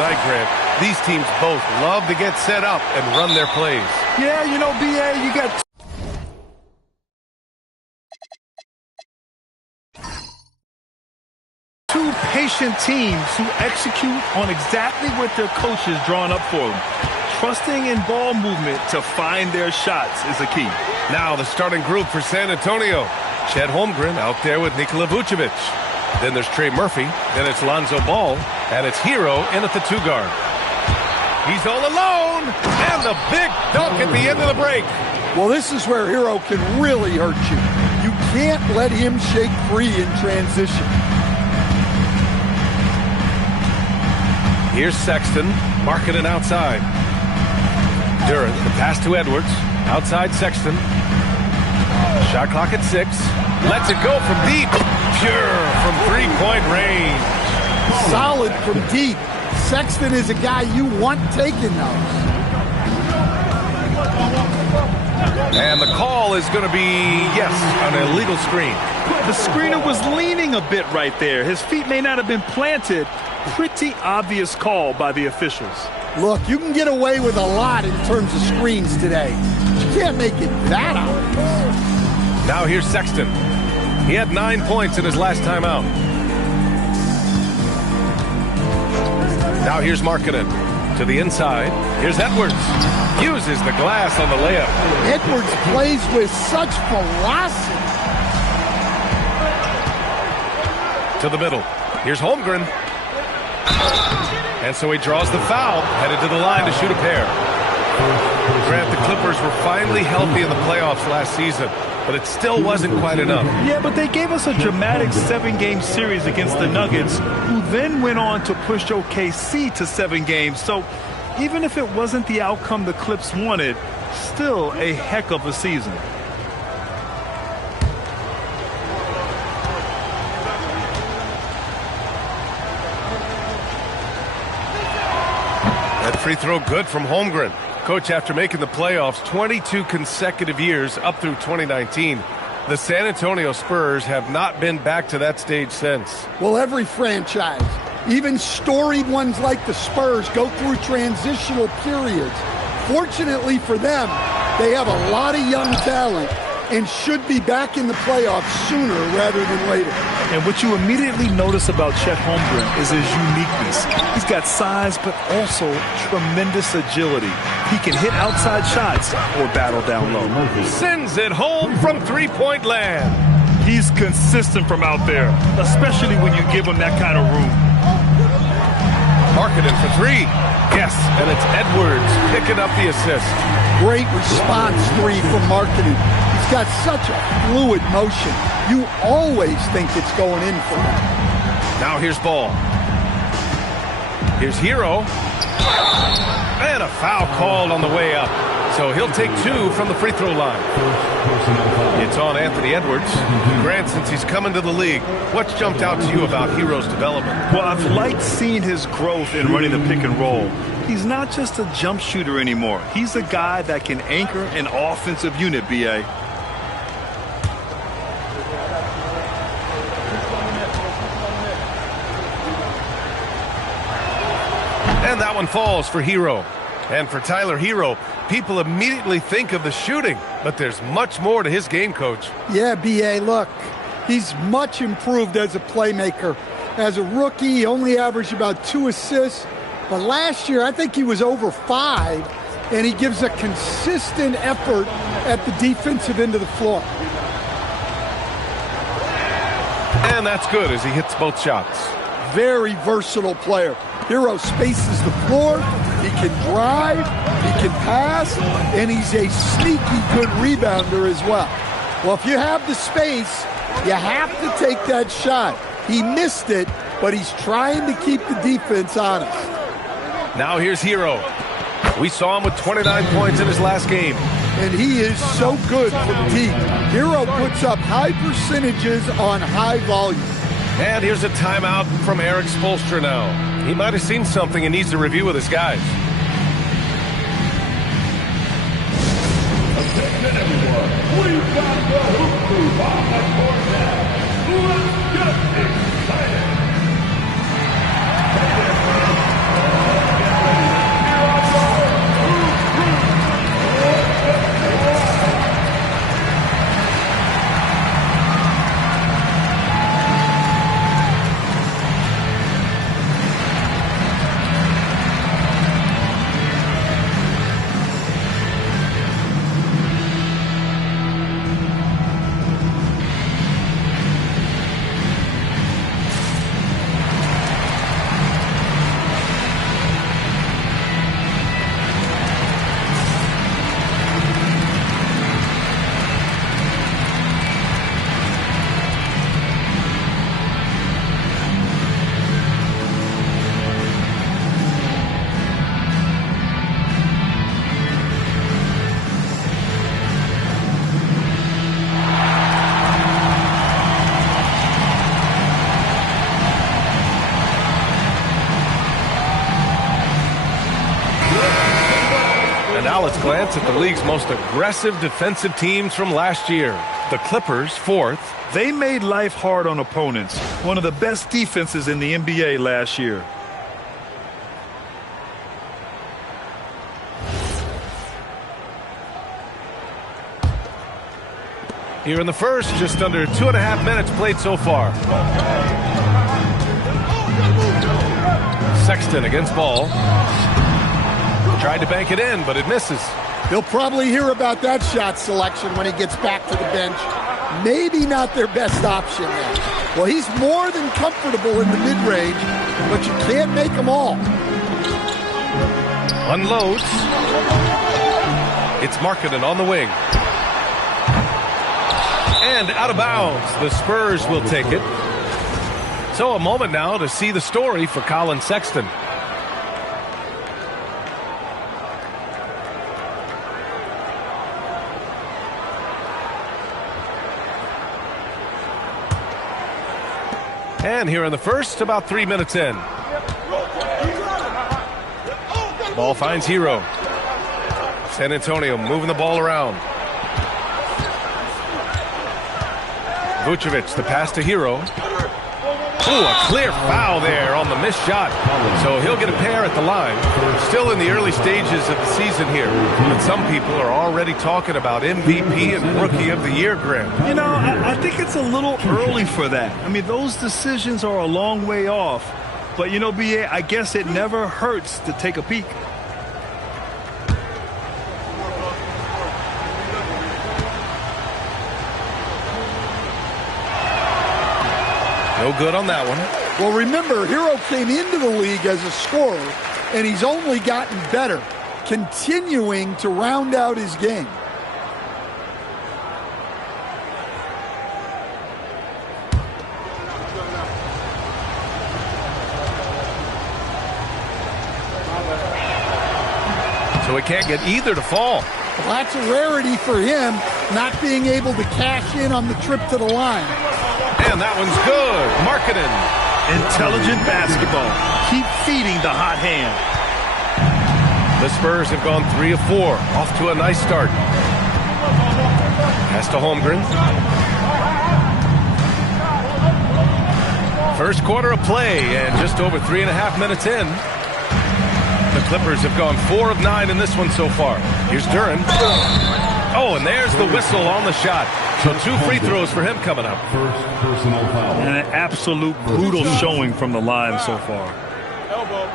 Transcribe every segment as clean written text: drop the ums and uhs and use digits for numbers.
tonight, Grant. These teams both love to get set up and run their plays. Yeah, you know, B.A., you got two patient teams who execute on exactly what their coach is drawing up for them. Trusting in ball movement to find their shots is the key. Now the starting group for San Antonio. Chet Holmgren out there with Nikola Vucevic. Then there's Trey Murphy. Then it's Lonzo Ball. And it's Hero in at the 2 guard. He's all alone. And the big dunk at the end of the break. Well, this is where Hero can really hurt you. You can't let him shake free in transition. Here's Sexton. Marking it outside. Durant, the pass to Edwards. Outside Sexton. Shot clock at 6. Lets it go from deep. Pure from three-point range. Solid from deep. Sexton is a guy you want taking those. And the call is going to be, yes, an illegal screen. The screener was leaning a bit right there. His feet may not have been planted. Pretty obvious call by the officials. Look, you can get away with a lot in terms of screens today. You can't make it that obvious. Now here's Sexton. He had 9 points in his last time out. Now here's Markkanen to the inside. Here's Edwards. Uses the glass on the layup. Edwards plays with such velocity. To the middle. Here's Holmgren. And so he draws the foul, headed to the line to shoot a pair. Grant, the Clippers were finally healthy in the playoffs last season, but it still wasn't quite enough. Yeah, but they gave us a dramatic 7-game series against the Nuggets, who then went on to push OKC to 7 games. So even if it wasn't the outcome the Clips wanted, still a heck of a season. That free throw good from Holmgren. Coach, after making the playoffs 22 consecutive years up through 2019, the San Antonio Spurs have not been back to that stage since. Well, every franchise, even storied ones like the Spurs, go through transitional periods. Fortunately for them, they have a lot of young talent and should be back in the playoffs sooner rather than later. And what you immediately notice about Chet Holmgren is his uniqueness. He's got size, but also tremendous agility. He can hit outside shots or battle down low. Sends it home from three-point land. He's consistent from out there, especially when you give him that kind of room. Markkanen for 3. Yes, and it's Edwards picking up the assist. Great response 3 from Markkanen. He's got such a fluid motion. You always think it's going in for him. Now here's Ball. Here's Hero. And a foul called on the way up. So he'll take 2 from the free throw line. It's on Anthony Edwards. Grant, since he's coming to the league, what's jumped out to you about Hero's development? Well, I've liked seeing his growth in running the pick and roll. He's not just a jump shooter anymore. He's a guy that can anchor an offensive unit, B.A. And that one falls for Hero. And for Tyler Hero, people immediately think of the shooting, but there's much more to his game, Coach. Yeah, B.A., look, he's much improved as a playmaker. As a rookie, he only averaged about 2 assists, but last year I think he was over 5, and he gives a consistent effort at the defensive end of the floor. And that's good as he hits both shots. Very versatile player. Hero spaces the floor, he can drive, he can pass, and he's a sneaky good rebounder as well. Well, if you have the space, you have to take that shot. He missed it, but he's trying to keep the defense honest. Now here's Hero. We saw him with 29 points in his last game. And he is so good from deep. Hero puts up high percentages on high volume. And here's a timeout from Eric Spoelstra now. He might have seen something and needs to review with his guys. Attention everyone, we've got the Hoop Group on the court now. Let's get excited. Now let's glance at the league's most aggressive defensive teams from last year. The Clippers, 4th. They made life hard on opponents. One of the best defenses in the NBA last year. Here in the first, just under 2.5 minutes played so far. Sexton against Ball. Tried to bank it in, but it misses. He'll probably hear about that shot selection when he gets back to the bench. Maybe not their best option there. Well, he's more than comfortable in the mid-range, but you can't make them all. Unloads. It's Markkanen on the wing. And out of bounds. The Spurs will take it. So a moment now to see the story for Colin Sexton. And here in the first, about 3 minutes in. Ball finds Hero. San Antonio moving the ball around. Vucevic, the pass to Hero. Ooh, a clear foul there on the missed shot. So he'll get a pair at the line. Still in the early stages of the season here. But some people are already talking about MVP and Rookie of the Year, Graham. You know, I think it's a little early for that. I mean, those decisions are a long way off. But, you know, B.A., I guess it never hurts to take a peek. No good on that one. Well, remember, Hero came into the league as a scorer, and he's only gotten better, continuing to round out his game. So he can't get either to fall. Well, that's a rarity for him, not being able to cash in on the trip to the line. And that one's good. Markkanen. Intelligent basketball. Keep feeding the hot hand. The Spurs have gone 3 of 4. Off to a nice start. Pass to Holmgren. First quarter of play and just over 3.5 minutes in. The Clippers have gone 4 of 9 in this one so far. Here's Duren. Oh, and there's the whistle on the shot. So 2 free throws for him coming up. First personal foul. And an absolute brutal showing from the line so far. Elbow.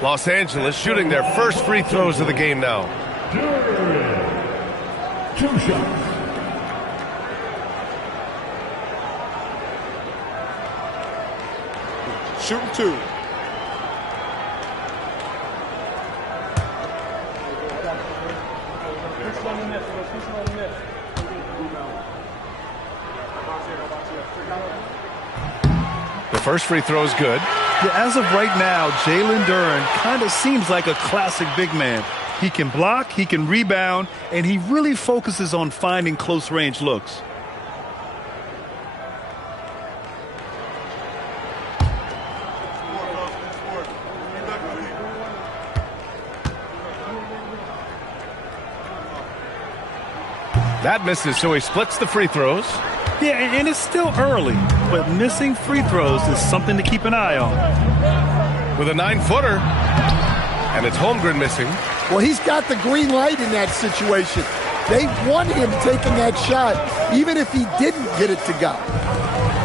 2. Los Angeles shooting their first free throws of the game now. 2 shots. Shooting 2. The first free throw is good. Yeah, as of right now, Jalen Duren kind of seems like a classic big man. He can block, he can rebound, and he really focuses on finding close-range looks. That misses, so he splits the free throws. Yeah, and it's still early, but missing free throws is something to keep an eye on. With a 9-footer, and it's Holmgren missing. Well, he's got the green light in that situation. They want him taking that shot, even if he didn't get it to go.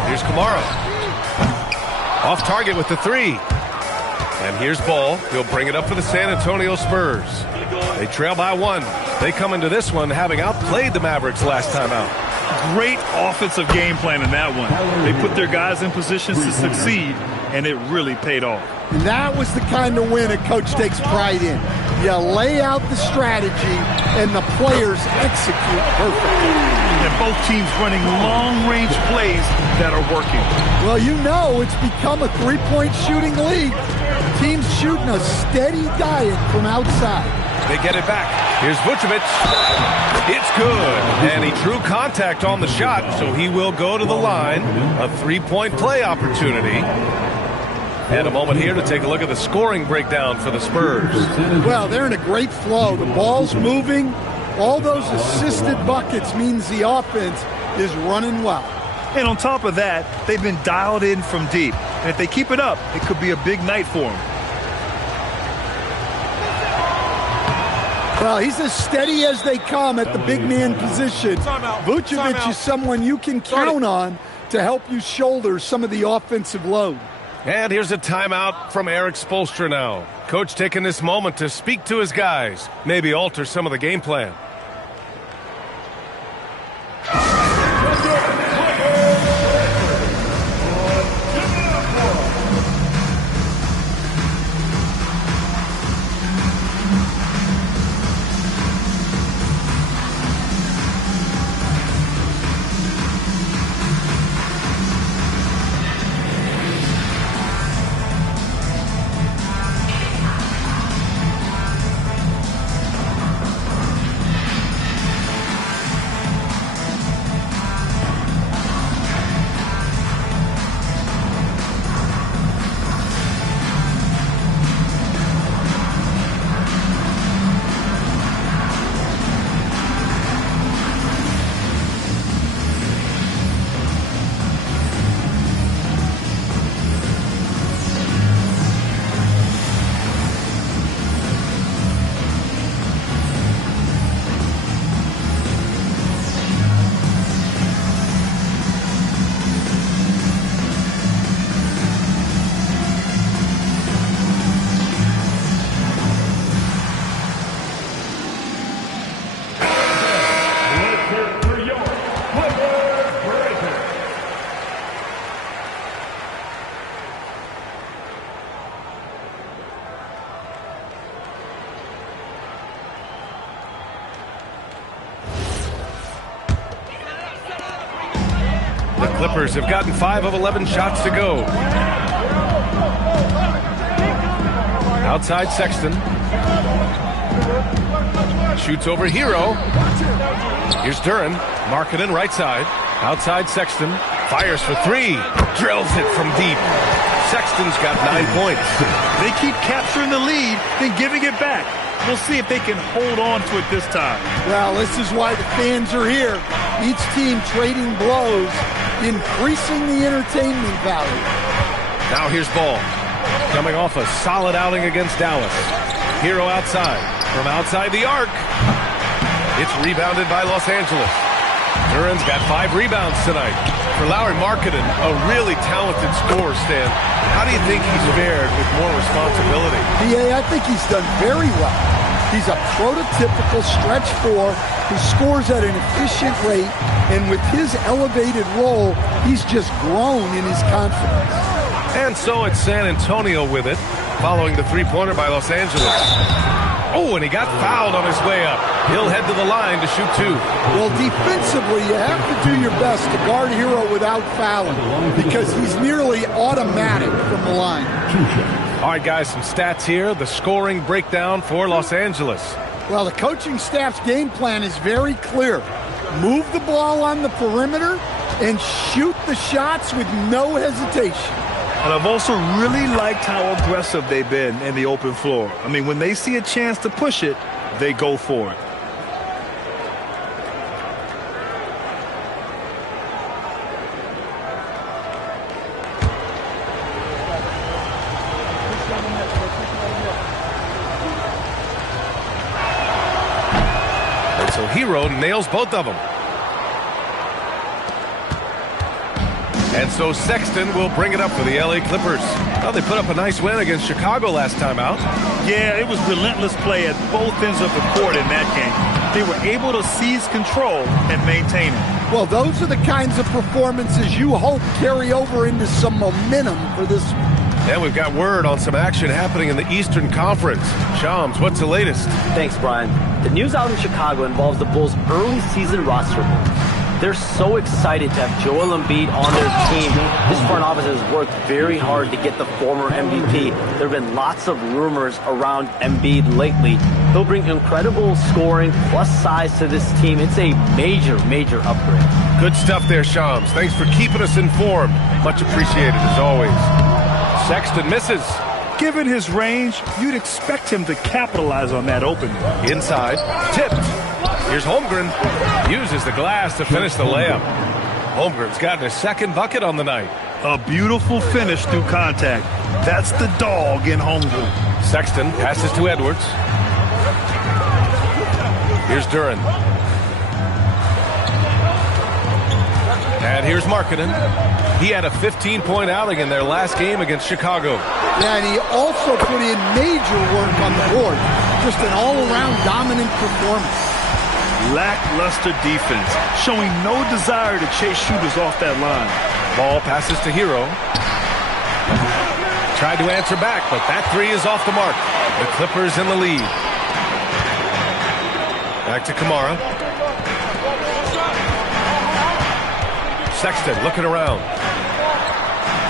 Here's Kamara. Off target with the 3. And here's Ball. He'll bring it up for the San Antonio Spurs. They trail by 1. They come into this one having outplayed the Mavericks last time out. Great offensive game plan in that one. They put their guys in positions to succeed, and it really paid off. And that was the kind of win a coach takes pride in. You lay out the strategy, and the players execute perfectly. And both teams running long-range plays that are working. Well, you know it's become a three-point shooting league. Teams shooting a steady diet from outside. They get it back. Here's Vucevic. It's good. And he drew contact on the shot, so he will go to the line. A three-point play opportunity. And a moment here to take a look at the scoring breakdown for the Spurs. Well, they're in a great flow. The ball's moving. All those assisted buckets means the offense is running well. And on top of that, they've been dialed in from deep. And if they keep it up, it could be a big night for them. Well, he's as steady as they come at the big man position. Vucevic is someone you can count on to help you shoulder some of the offensive load. And here's a timeout from Eric Spoelstra now. Coach taking this moment to speak to his guys, maybe alter some of the game plan. Clippers have gotten 5 of 11 shots to go. Outside Sexton. Shoots over Hero. Here's Duren. Markkanen right side. Outside Sexton. Fires for 3. Drills it from deep. Sexton's got 9 points. They keep capturing the lead, then giving it back. We'll see if they can hold on to it this time. Well, this is why the fans are here. Each team trading blows, increasing the entertainment value. Now here's Ball. Coming off a solid outing against Dallas. Hero outside. From outside the arc. It's rebounded by Los Angeles. Duren's got 5 rebounds tonight. For Lauri Markkanen, a really talented scorer, Stan. How do you think he's fared with more responsibility? I think he's done very well. He's a prototypical stretch 4 who scores at an efficient rate, and with his elevated role, he's just grown in his confidence. And so it's San Antonio with it, following the three-pointer by Los Angeles. Oh, and he got fouled on his way up. He'll head to the line to shoot 2. Well, defensively, you have to do your best to guard Hero without fouling because he's nearly automatic from the line. All right, guys, some stats here. The scoring breakdown for Los Angeles. Well, the coaching staff's game plan is very clear. Move the ball on the perimeter and shoot the shots with no hesitation. And I've also really liked how aggressive they've been in the open floor. I mean, when they see a chance to push it, they go for it. And so Hero nails both of them. And so Sexton will bring it up for the LA Clippers. Well, they put up a nice win against Chicago last time out. Yeah, it was relentless play at both ends of the court in that game. They were able to seize control and maintain it. Well, those are the kinds of performances you hope carry over into some momentum for this. And we've got word on some action happening in the Eastern Conference. Shams, what's the latest? Thanks, Brian. The news out in Chicago involves the Bulls' early season roster moves. they're so excited to have Joel Embiid on their team. This front office has worked very hard to get the former MVP. There have been lots of rumors around Embiid lately. He'll bring incredible scoring plus size to this team. It's a major, major upgrade. Good stuff there, Shams. Thanks for keeping us informed. Much appreciated, as always. Sexton misses. Given his range, you'd expect him to capitalize on that opening. Inside, tipped. Here's Holmgren. Uses the glass to finish the layup. Holmgren's gotten his second bucket on the night. A beautiful finish through contact. That's the dog in Holmgren. Sexton passes to Edwards. Here's Duren. And here's Markkanen. He had a 15-point outing in their last game against Chicago. Yeah, and he also put in major work on the board. Just an all-around dominant performance. Lackluster defense, showing no desire to chase shooters off that line. Ball passes to Hero. Tried to answer back, but that three is off the mark. The Clippers in the lead. Back to Kamara. Sexton looking around.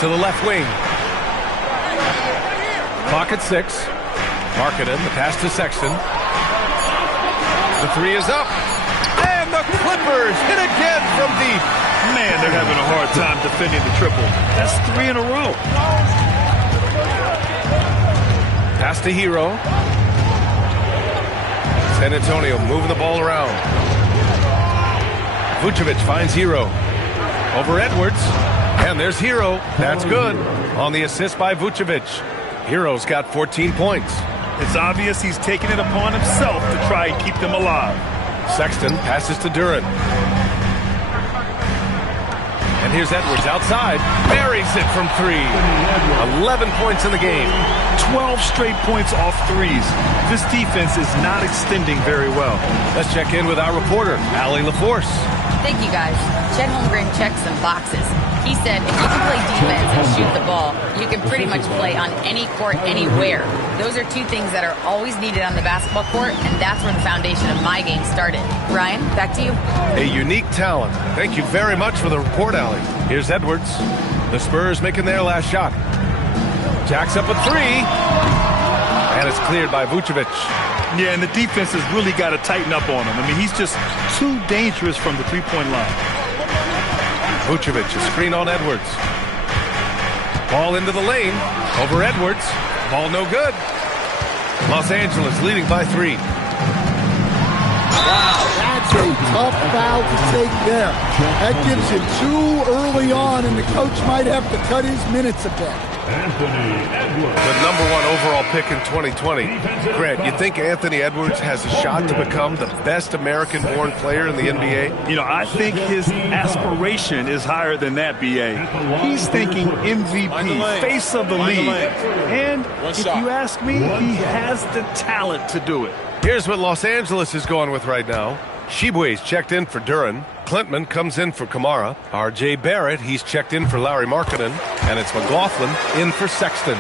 To the left wing. Clock at 6. Markkanen, the pass to Sexton. The three is up. And the Clippers hit again from deep. Man, they're having a hard time defending the triple. That's 3 in a row. Pass to Hero. San Antonio moving the ball around. Vucevic finds Hero. Over Edwards. And there's Hero. That's good. On the assist by Vucevic. Hero's got 14 points. It's obvious he's taking it upon himself to try and keep them alive. Sexton passes to Duren. And here's Edwards outside. Buries it from 3. 11 points in the game. 12 straight points off threes. This defense is not extending very well. Let's check in with our reporter, Allie LaForce. Thank you, guys. Chet Holmgren checks some boxes. He said if you can play defense and shoot the ball, you can pretty much play on any court, anywhere. Those are two things that are always needed on the basketball court, and that's where the foundation of my game started. Ryan, back to you. A unique talent. Thank you very much for the report, Allie. Here's Edwards. The Spurs making their last shot. Jacks up a 3. And it's cleared by Vucevic. Yeah, and the defense has really got to tighten up on him. I mean, he's just too dangerous from the three-point line. Vucevic, a screen on Edwards. Ball into the lane. Over Edwards. Ball no good. Los Angeles leading by 3. Wow, that's a tough foul to take there. That gives him 2 early on, and the coach might have to cut his minutes a bit. Anthony Edwards. The number 1 overall pick in 2020. Grant, you think Anthony Edwards has a shot to become the best American-born player in the NBA? You know, I think his aspiration is higher than that, B.A. He's thinking MVP, face of the league. And if you ask me, he has the talent to do it. Here's what Los Angeles is going with right now. Shibwe's checked in for Duren. Klintman comes in for Kamara. R.J. Barrett, he's checked in for Lauri Markkanen. And it's McLaughlin in for Sexton.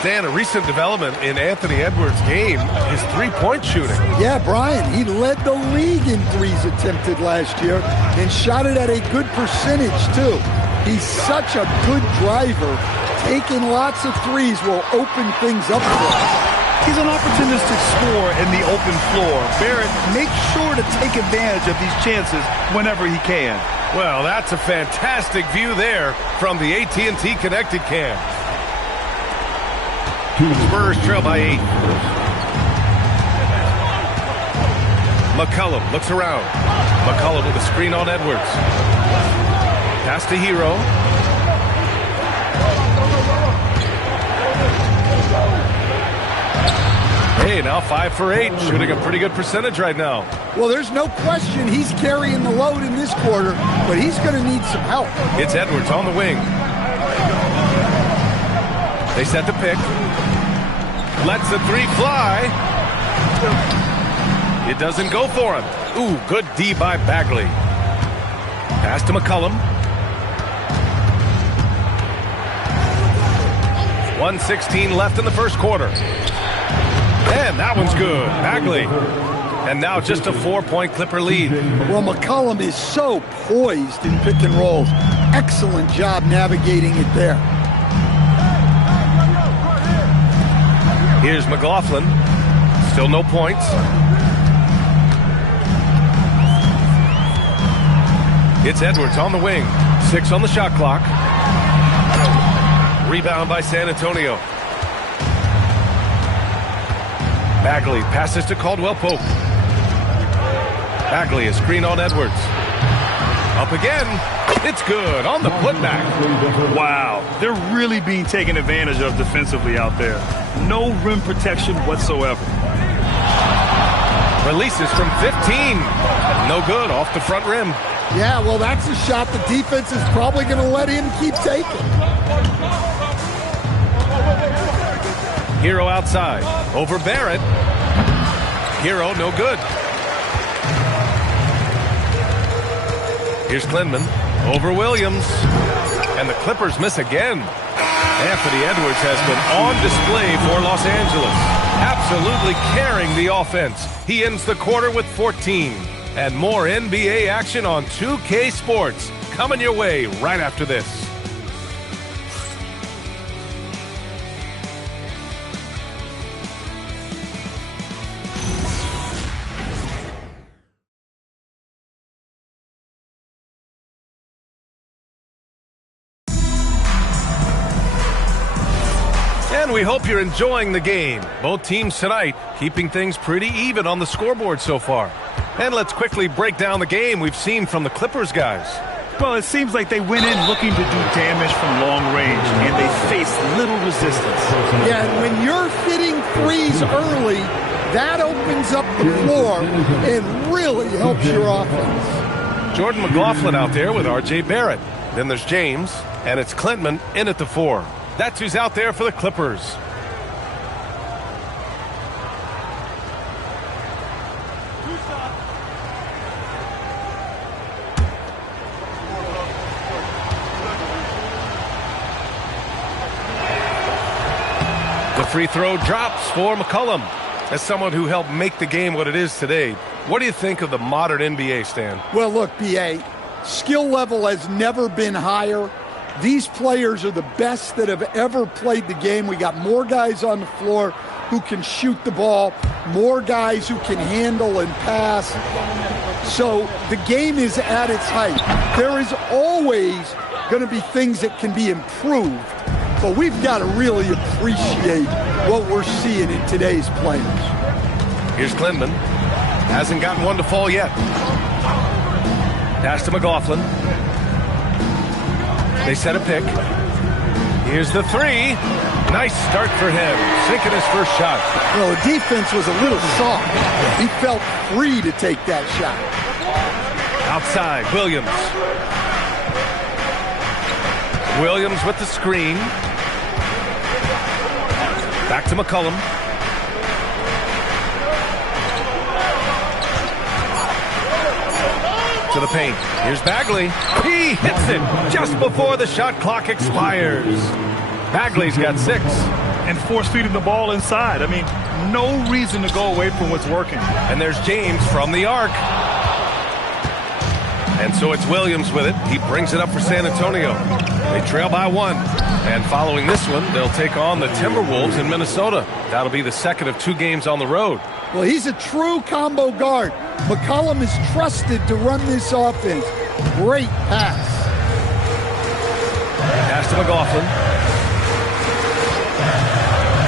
Stan, a recent development in Anthony Edwards' game, his three-point shooting. Yeah, Brian, he led the league in threes attempted last year and shot it at a good percentage, too. He's such a good driver. Taking lots of threes will open things up for him. He's an opportunistic scorer in the open floor. Barrett makes sure to take advantage of these chances whenever he can. Well, that's a fantastic view there from the AT&T Connected Cam. Spurs trail by 8. McCollum looks around. McCollum with a screen on Edwards. Pass to Hero. Hey, now 5 for 8, shooting a pretty good percentage right now. Well, there's no question he's carrying the load in this quarter, but he's going to need some help. It's Edwards on the wing. They set the pick. Lets the 3 fly. It doesn't go for him. Ooh, good D by Bagley. Pass to McCollum. 1:16 left in the first quarter. And that one's good. Bagley. And now just a 4-point Clipper lead. Well, McCollum is so poised in pick and rolls. Excellent job navigating it there. Here's McLaughlin. Still no points. It's Edwards on the wing. 6 on the shot clock. Rebound by San Antonio. Bagley passes to Caldwell Pope. Bagley is screen on Edwards. Up again. It's good on the putback. Wow, they're really being taken advantage of defensively out there. No rim protection whatsoever. Releases from 15. No good off the front rim. Yeah, well, that's a shot the defense is probably going to let him keep taking. Hero outside. Over Barrett. Hero, no good. Here's Klinman. Over Williams. And the Clippers miss again. Anthony Edwards has been on display for Los Angeles. Absolutely carrying the offense. He ends the quarter with 14. And more NBA action on 2K Sports. Coming your way right after this. And we hope you're enjoying the game. Both teams tonight keeping things pretty even on the scoreboard so far. And let's quickly break down the game we've seen from the Clippers guys. Well, it seems like they went in looking to do damage from long range, and they faced little resistance. Yeah, and when you're hitting threes early, that opens up the floor and really helps your offense. Jordan McLaughlin out there with R.J. Barrett. Then there's James, and it's Klintman in at the 4. That's who's out there for the Clippers. The free throw drops for McCollum. As someone who helped make the game what it is today, what do you think of the modern NBA, Stan? Well, look, B.A., skill level has never been higher. These players are the best that have ever played the game. We got more guys on the floor who can shoot the ball, more guys who can handle and pass. So the game is at its height. There is always going to be things that can be improved, but we've got to really appreciate what we're seeing in today's players. Here's Klinman. Hasn't gotten one to fall yet. Pass to McLaughlin. They set a pick. Here's the 3. Nice start for him. Sinking his first shot. Well, the defense was a little soft. He felt free to take that shot. Outside, Williams. Williams with the screen. Back to McCollum. To the paint. Here's Bagley. He hits it just before the shot clock expires. Bagley's got 6. And force feeding the ball inside. I mean, no reason to go away from what's working. And there's James from the arc. And so it's Williams with it. He brings it up for San Antonio. They trail by 1. And following this one, they'll take on the Timberwolves in Minnesota. That'll be the second of 2 games on the road. Well, he's a true combo guard. McCollum is trusted to run this offense. Great pass. Pass to McLaughlin.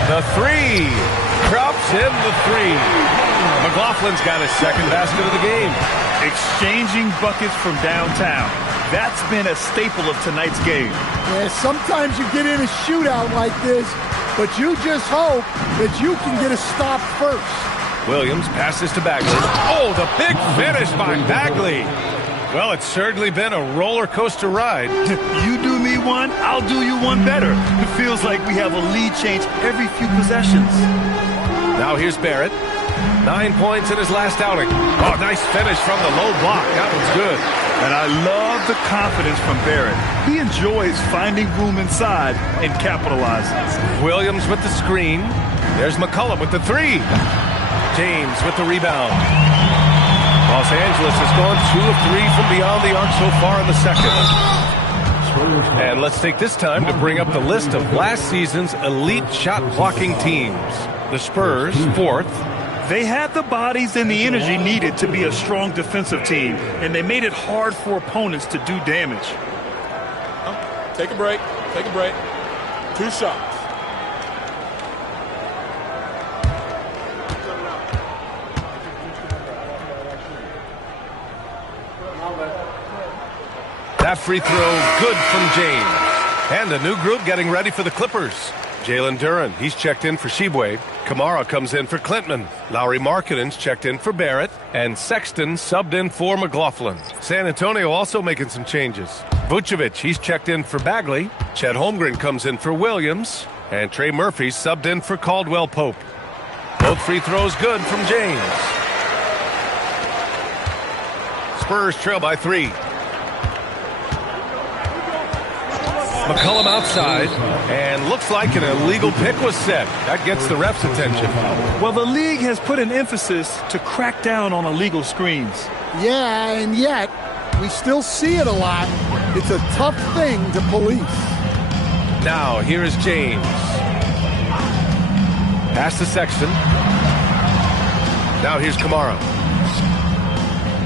The 3. Drops in the 3. McLaughlin's got his second basket of the game. Exchanging buckets from downtown. That's been a staple of tonight's game. Yeah, sometimes you get in a shootout like this, but you just hope that you can get a stop first. Williams passes to Bagley. Oh, the big finish by Bagley. Well, it's certainly been a roller coaster ride. You do me one, I'll do you one better. It feels like we have a lead change every few possessions. Now here's Barrett. 9 points in his last outing. Oh, nice finish from the low block. That one's good. And I love the confidence from Barrett. He enjoys finding room inside and capitalizing. Williams with the screen. There's McCollum with the 3. James with the rebound. Los Angeles has gone 2 of 3 from beyond the arc so far in the second. And let's take this time to bring up the list of last season's elite shot-blocking teams. The Spurs, 4th. They had the bodies and the energy needed to be a strong defensive team, and they made it hard for opponents to do damage. Take a break. Take a break. 2 shots. That free throw good from James. And a new group getting ready for the Clippers. Jalen Duren, he's checked in for Shibwe. Kamara comes in for Klintman. Lauri Markkanen's checked in for Barrett. And Sexton subbed in for McLaughlin. San Antonio also making some changes. Vucevic, he's checked in for Bagley. Chet Holmgren comes in for Williams. And Trey Murphy subbed in for Caldwell Pope. Both free throws good from James. Spurs trail by 3. McCollum outside, and looks like an illegal pick was set. That gets the ref's attention. Well, the league has put an emphasis to crack down on illegal screens. Yeah, and yet we still see it a lot. It's a tough thing to police. Now, here is James. Pass to Sexton. Now here's Kamara.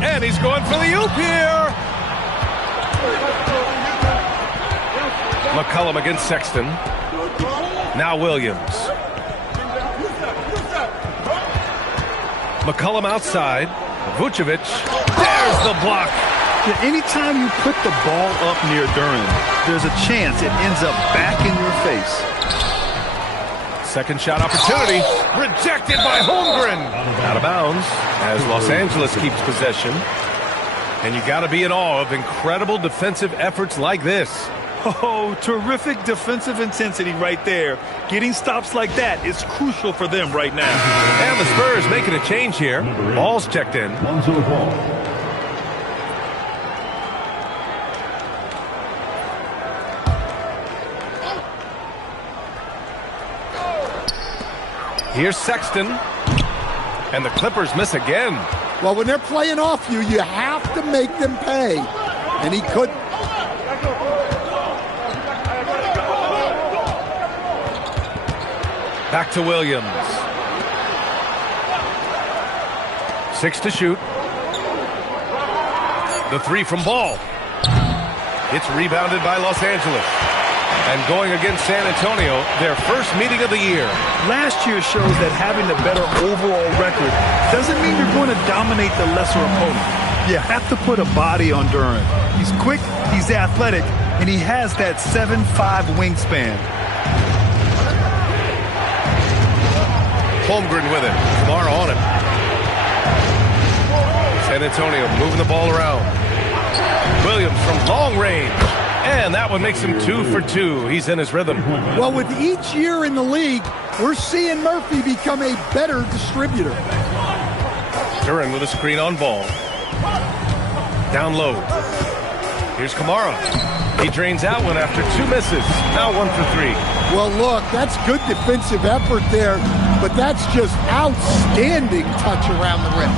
And he's going for the oop here. McCollum against Sexton. Now Williams. McCollum outside. Vucevic. There's the block. Yeah, anytime you put the ball up near Duren, there's a chance it ends up back in your face. Second shot opportunity. Rejected by Holmgren. Out of bounds as Los Angeles keeps possession. And you got to be in awe of incredible defensive efforts like this. Oh, terrific defensive intensity right there. Getting stops like that is crucial for them right now. And the Spurs making a change here. Ball's checked in. Here's Sexton. And the Clippers miss again. Well, when they're playing off you, you have to make them pay. And he couldn't. Back to Williams. 6 to shoot. The 3 from Ball. It's rebounded by Los Angeles. And going against San Antonio, their first meeting of the year. Last year shows that having a better overall record doesn't mean you're going to dominate the lesser opponent. You have to put a body on Duren. He's quick, he's athletic, and he has that 7'5" wingspan. Holmgren with it. Kamara on it. San Antonio moving the ball around. Williams from long range. And that one makes him 2 for 2. He's in his rhythm. Well, with each year in the league, we're seeing Murphy become a better distributor. Duren with a screen on Ball. Down low. Here's Kamara. He drains that one after 2 misses. Now 1 for 3. Well, look, that's good defensive effort there, but that's just outstanding touch around the rim.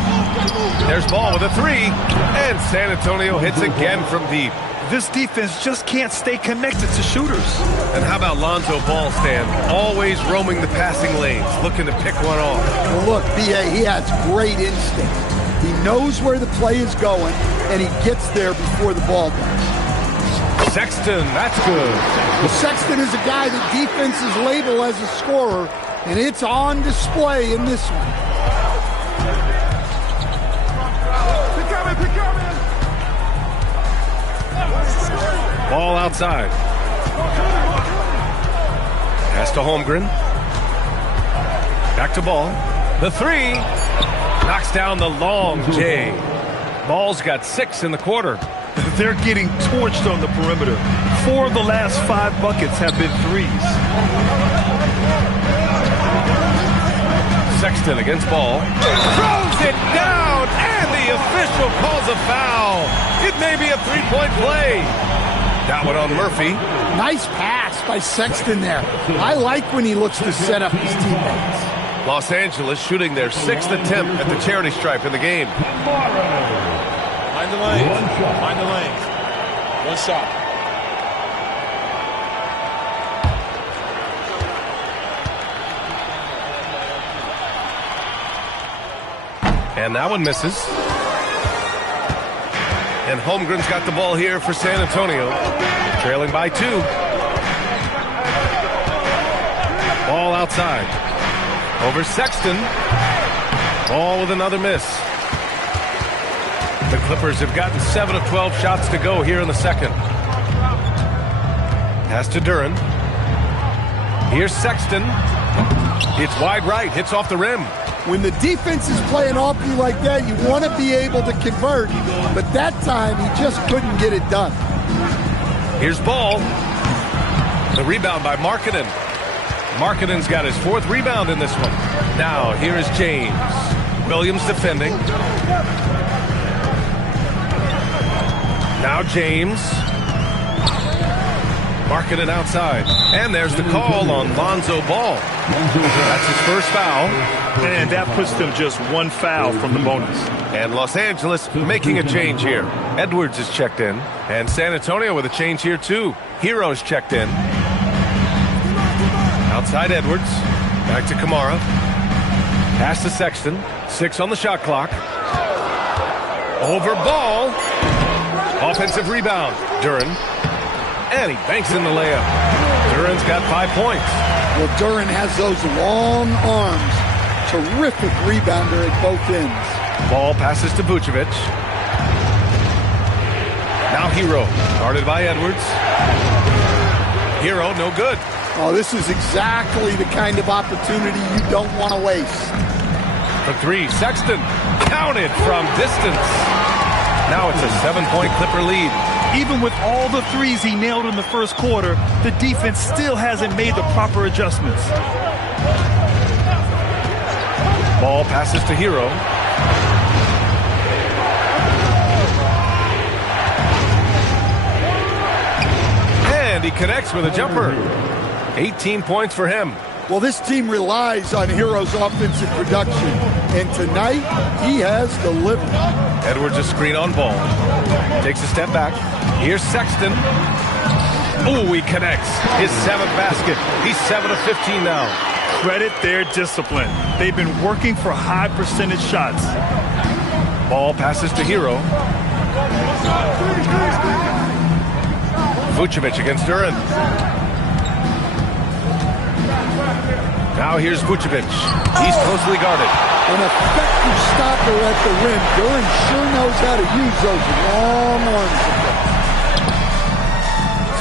There's Ball with a 3, and San Antonio hits again from deep. This defense just can't stay connected to shooters. And how about Lonzo Ball, Stan? Always roaming the passing lanes, looking to pick one off. Well, look, B.A., he has great instinct. He knows where the play is going, and he gets there before the ball does. Sexton, that's good. Well, Sexton is a guy that defenses label as a scorer, and it's on display in this one. Ball outside. Pass to Holmgren. Back to Ball. The 3. Knocks down the long J. Ball's got 6 in the quarter. They're getting torched on the perimeter. 4 of the last 5 buckets have been threes. Sexton against Ball. Throws it down, and the official calls a foul. It may be a 3-point play. That one on Murphy. Nice pass by Sexton there. I like when he looks to set up his teammates. Los Angeles shooting their 6th attempt at the charity stripe in the game. Mind the lanes. Mind the lanes. One shot. And that one misses. And Holmgren's got the ball here for San Antonio. Trailing by 2. Ball outside. Over Sexton. Ball with another miss. The Clippers have gotten 7 of 12 shots to go here in the second. Pass to Duren. Here's Sexton. It's wide right. Hits off the rim. When the defense is playing off you like that, you want to be able to convert. But that time, he just couldn't get it done. Here's Ball. The rebound by Markkanen. Markkanen's got his 4th rebound in this one. Now, here is James. Williams defending. Now James. Markkanen outside. And there's the call on Lonzo Ball. That's his first foul. And that puts them just 1 foul from the bonus. And Los Angeles making a change here. Edwards is checked in. And San Antonio with a change here too. Hero's checked in. Outside Edwards. Back to Kamara. Pass to Sexton. 6 on the shot clock. Over Ball. Offensive rebound. Duren. And he banks in the layup. Duren's got 5 points. Well, Duren has those long arms. Terrific rebounder at both ends. Ball passes to Vucevic. Now Hero. Guarded by Edwards. Hero, no good. Oh, this is exactly the kind of opportunity you don't want to waste. For 3, Sexton. Counted from distance. Now it's a 7-point Clipper lead. Even with all the threes he nailed in the first quarter, the defense still hasn't made the proper adjustments. Ball passes to Hero. And he connects with a jumper. 18 points for him. Well, this team relies on Hero's offensive production, and tonight he has delivered. Edwards a screen on Ball. Takes a step back. Here's Sexton. Oh, he connects. His 7th basket. He's 7 of 15 now. Credit their discipline. They've been working for high percentage shots. Ball passes to Hero. Vucevic against Duren. Now here's Vucevic. He's closely guarded. An effective stopper at the rim. Duren sure knows how to use those long arms.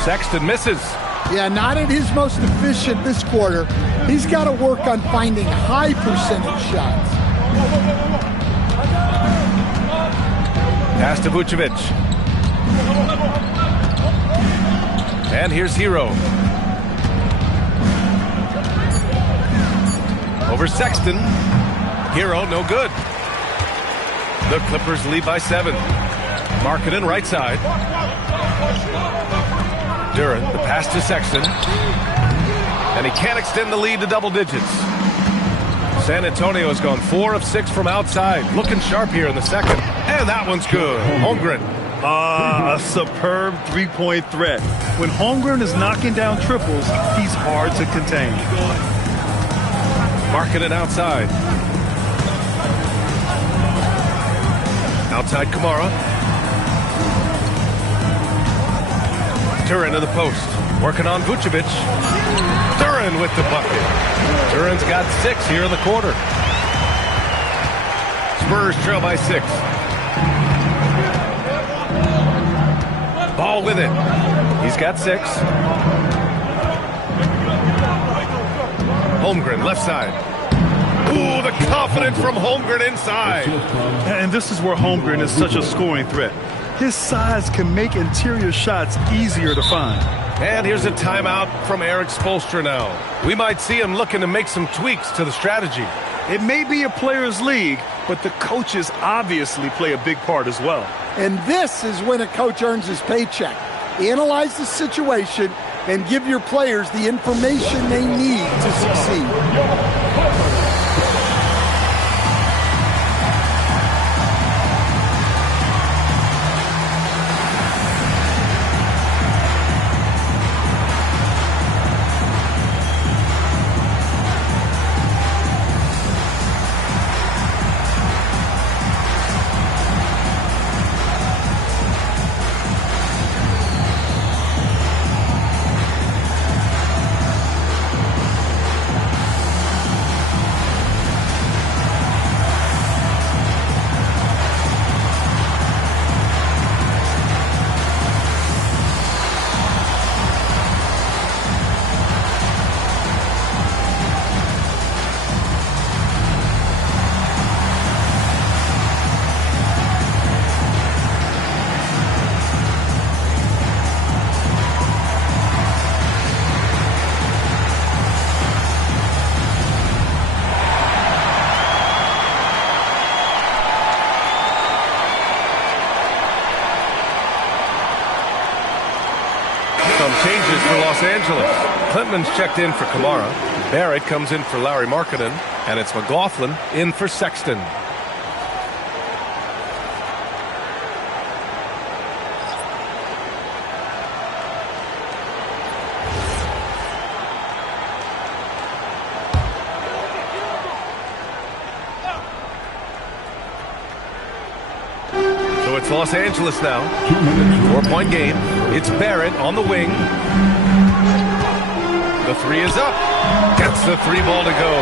Sexton misses. Yeah, not at his most efficient this quarter. He's got to work on finding high percentage shots. Pass to Vucevic. And here's Hero. Over Sexton. Hero, no good. The Clippers lead by 7. Markkanen right side. Duren, the pass to Sexton. And he can't extend the lead to double digits. San Antonio has gone 4 of 6 from outside. Looking sharp here in the second. And that one's good. Holmgren. A superb 3-point threat. When Holmgren is knocking down triples, he's hard to contain. Markkanen outside. Outside Kamara. Duren to the post. Working on Vucevic. Duren with the bucket. Duren's got 6 here in the quarter. Spurs trail by 6. Ball with it. He's got 6. Holmgren left side. Ooh, the confidence from Holmgren inside. And this is where Holmgren is such a scoring threat. His size can make interior shots easier to find. And here's a timeout from Eric Spoelstra now. We might see him looking to make some tweaks to the strategy. It may be a player's league, but the coaches obviously play a big part as well. And this is when a coach earns his paycheck. Analyze the situation and give your players the information they need to succeed. Angeles. Klintman's checked in for Kamara. Barrett comes in for Larry Markkinen. And it's McLaughlin in for Sexton. So it's Los Angeles now. 4-point game. It's Barrett on the wing. The three is up. Gets the three ball to go.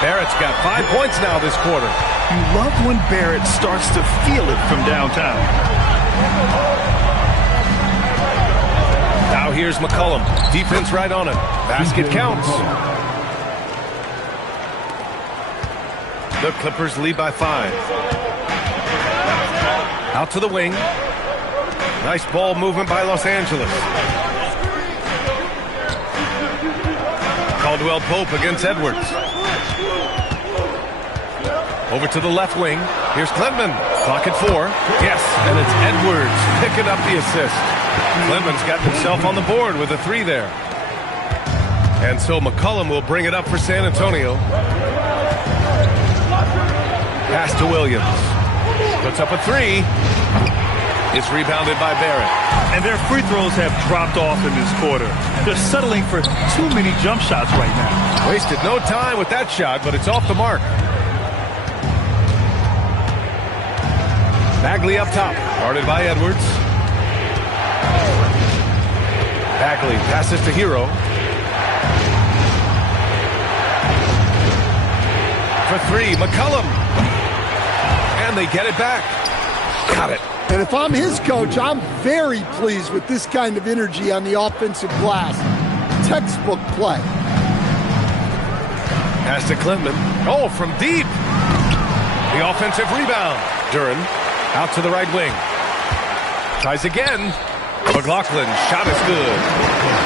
Barrett's got 5 points now this quarter. You love when Barrett starts to feel it from downtown. Now here's McCollum. Defense right on him. Basket counts. The Clippers lead by 5. Out to the wing. Nice ball movement by Los Angeles. Caldwell Pope against Edwards. Over to the left wing. Here's Klintman. Clock at 4. Yes, and it's Edwards picking up the assist. Klintman's got himself on the board with a 3 there. And so McCollum will bring it up for San Antonio. Pass to Williams. Puts up a 3. It's rebounded by Barrett. And their free throws have dropped off in this quarter. They're settling for too many jump shots right now. Wasted no time with that shot, but it's off the mark. Bagley up top, guarded by Edwards. Bagley passes to Hero. For 3, McCollum. And they get it back. Got it. And if I'm his coach, I'm very pleased with this kind of energy on the offensive glass. Textbook play. Pass to Klintman. Oh, from deep. The offensive rebound. Duren out to the right wing. Tries again. McLaughlin. Shot is good.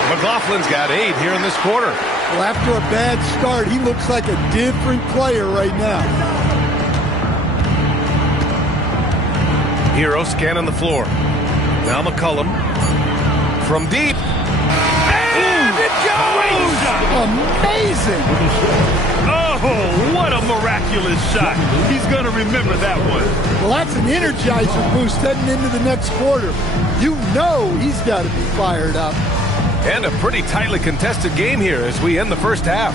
McLaughlin's got 8 here in this quarter. Well, after a bad start, he looks like a different player right now. Hero scanning the floor. Now McCollum. From deep. And it goes! Amazing! Oh, what a miraculous shot. He's going to remember that one. Well, that's an energizer boost heading into the next quarter. You know he's got to be fired up. And a pretty tightly contested game here as we end the first half.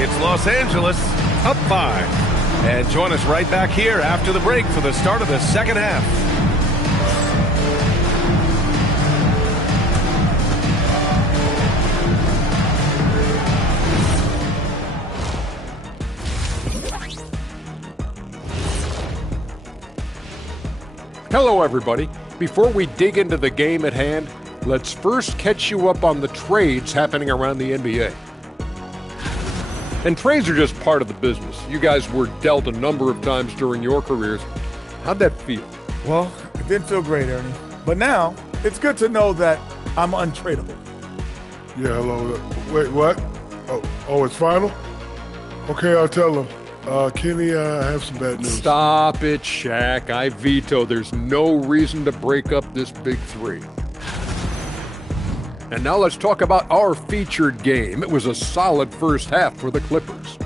It's Los Angeles up 5. And join us right back here after the break for the start of the second half. Hello, everybody. Before we dig into the game at hand, let's first catch you up on the trades happening around the NBA. And trades are just part of the business. You guys were dealt a number of times during your careers. How'd that feel? Well, it didn't feel great, Ernie. But now, it's good to know that I'm untradeable. Yeah, hello. Wait, what? Oh, it's final? Okay, I'll tell him. Kenny, I have some bad news. Stop it, Shaq. I veto. There's no reason to break up this big 3. And now let's talk about our featured game. It was a solid first half for the Clippers.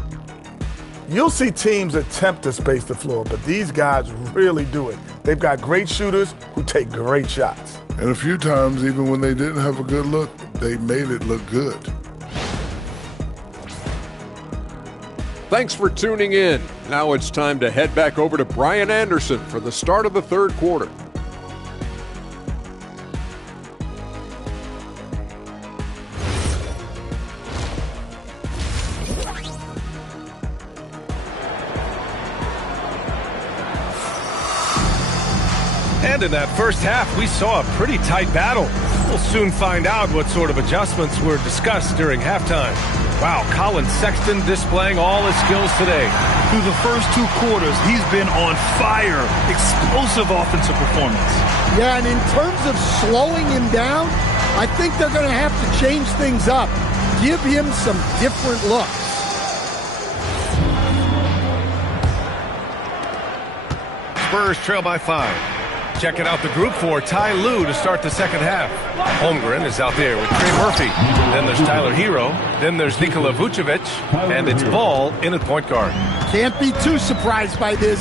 You'll see teams attempt to space the floor, but these guys really do it. They've got great shooters who take great shots. And a few times, even when they didn't have a good look, they made it look good. Thanks for tuning in. Now it's time to head back over to Brian Anderson for the start of the third quarter. And in that first half, we saw a pretty tight battle. We'll soon find out what sort of adjustments were discussed during halftime. Wow, Colin Sexton displaying all his skills today. Through the first 2 quarters, he's been on fire. Explosive offensive performance. Yeah, and in terms of slowing him down, I think they're going to have to change things up. Give him some different looks. Spurs trail by 5. Checking out the group for Ty Lue to start the second half. Holmgren is out there with Trey Murphy. Then there's Tyler Hero. Then there's Nikola Vucevic. And it's Ball in at point guard. Can't be too surprised by this.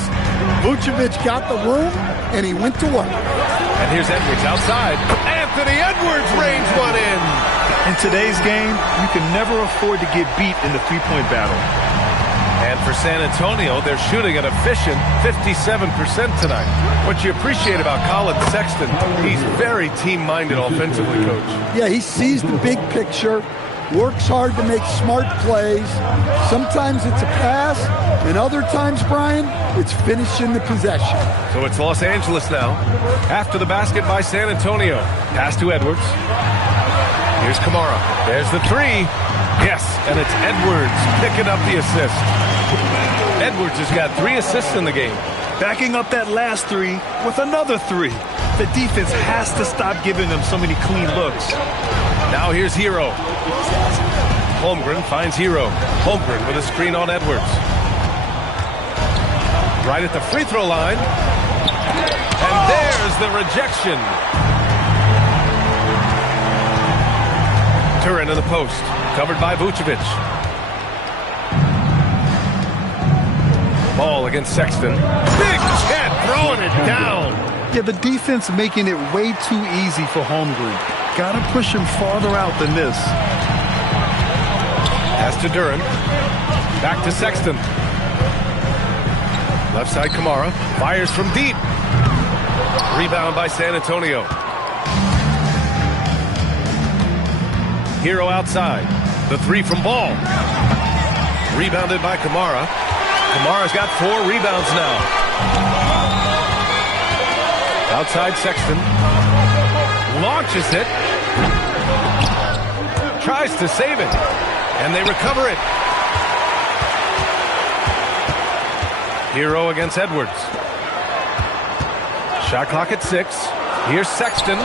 Vucevic got the room, and he went to work. And here's Edwards outside. Anthony Edwards rains one in. In today's game, you can never afford to get beat in the three-point battle. And for San Antonio, they're shooting an efficient 57% tonight. What you appreciate about Colin Sexton, he's very team-minded offensively, Coach. Yeah, he sees the big picture, works hard to make smart plays. Sometimes it's a pass, and other times, Brian, it's finishing the possession. So it's Los Angeles now. After the basket by San Antonio. Pass to Edwards. Here's Kamara. There's the three. Yes, and it's Edwards picking up the assist. Edwards has got 3 assists in the game. Backing up that last 3 with another 3. The defense has to stop giving them so many clean looks. Now here's Hero. Holmgren finds Hero. Holmgren with a screen on Edwards. Right at the free throw line. And there's the rejection. Turin in the post. Covered by Vucevic. Ball against Sexton. Big Chet throwing it down. Yeah, the defense making it way too easy for Holmgren. Got to push him farther out than this. Pass to Duran. Back to Sexton. Left side Kamara. Fires from deep. Rebound by San Antonio. Hero outside. The 3 from Ball. Rebounded by Kamara. Kamara's got 4 rebounds now. Outside Sexton. Launches it. Tries to save it. And they recover it. Hero against Edwards. Shot clock at 6. Here's Sexton.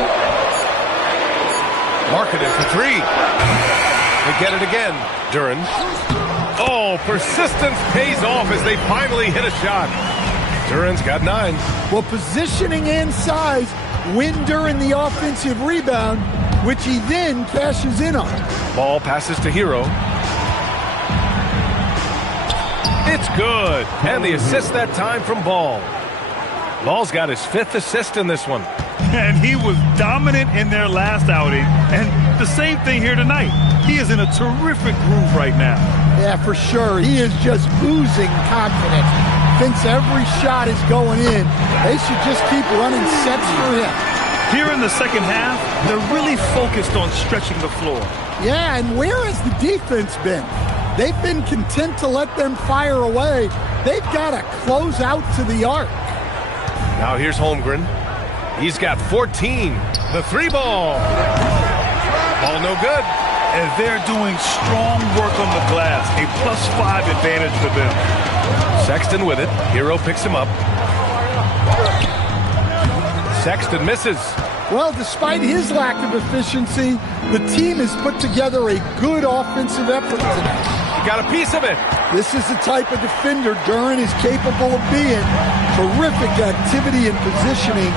Marketed for 3. They get it again. Duran. Oh, persistence pays off as they finally hit a shot. Duran's got 9. Well, positioning and size win Duran the offensive rebound, which he then cashes in on. Ball passes to Hero. It's good. And the assist that time from Ball. Ball's got his 5th assist in this one. And he was dominant in their last outing. And the same thing here tonight. He is in a terrific groove right now. Yeah, for sure. He is just oozing confidence. Thinks every shot is going in. They should just keep running sets for him. Here in the second half, they're really focused on stretching the floor. Yeah, and where has the defense been? They've been content to let them fire away. They've got to close out to the arc. Now here's Holmgren. He's got 14. The 3 ball. Ball no good. And they're doing strong work on the glass. A +5 advantage for them. Sexton with it. Hero picks him up. Sexton misses. Well, despite his lack of efficiency, the team has put together a good offensive effort tonight. He got a piece of it. This is the type of defender Duran is capable of being. Terrific activity and positioning,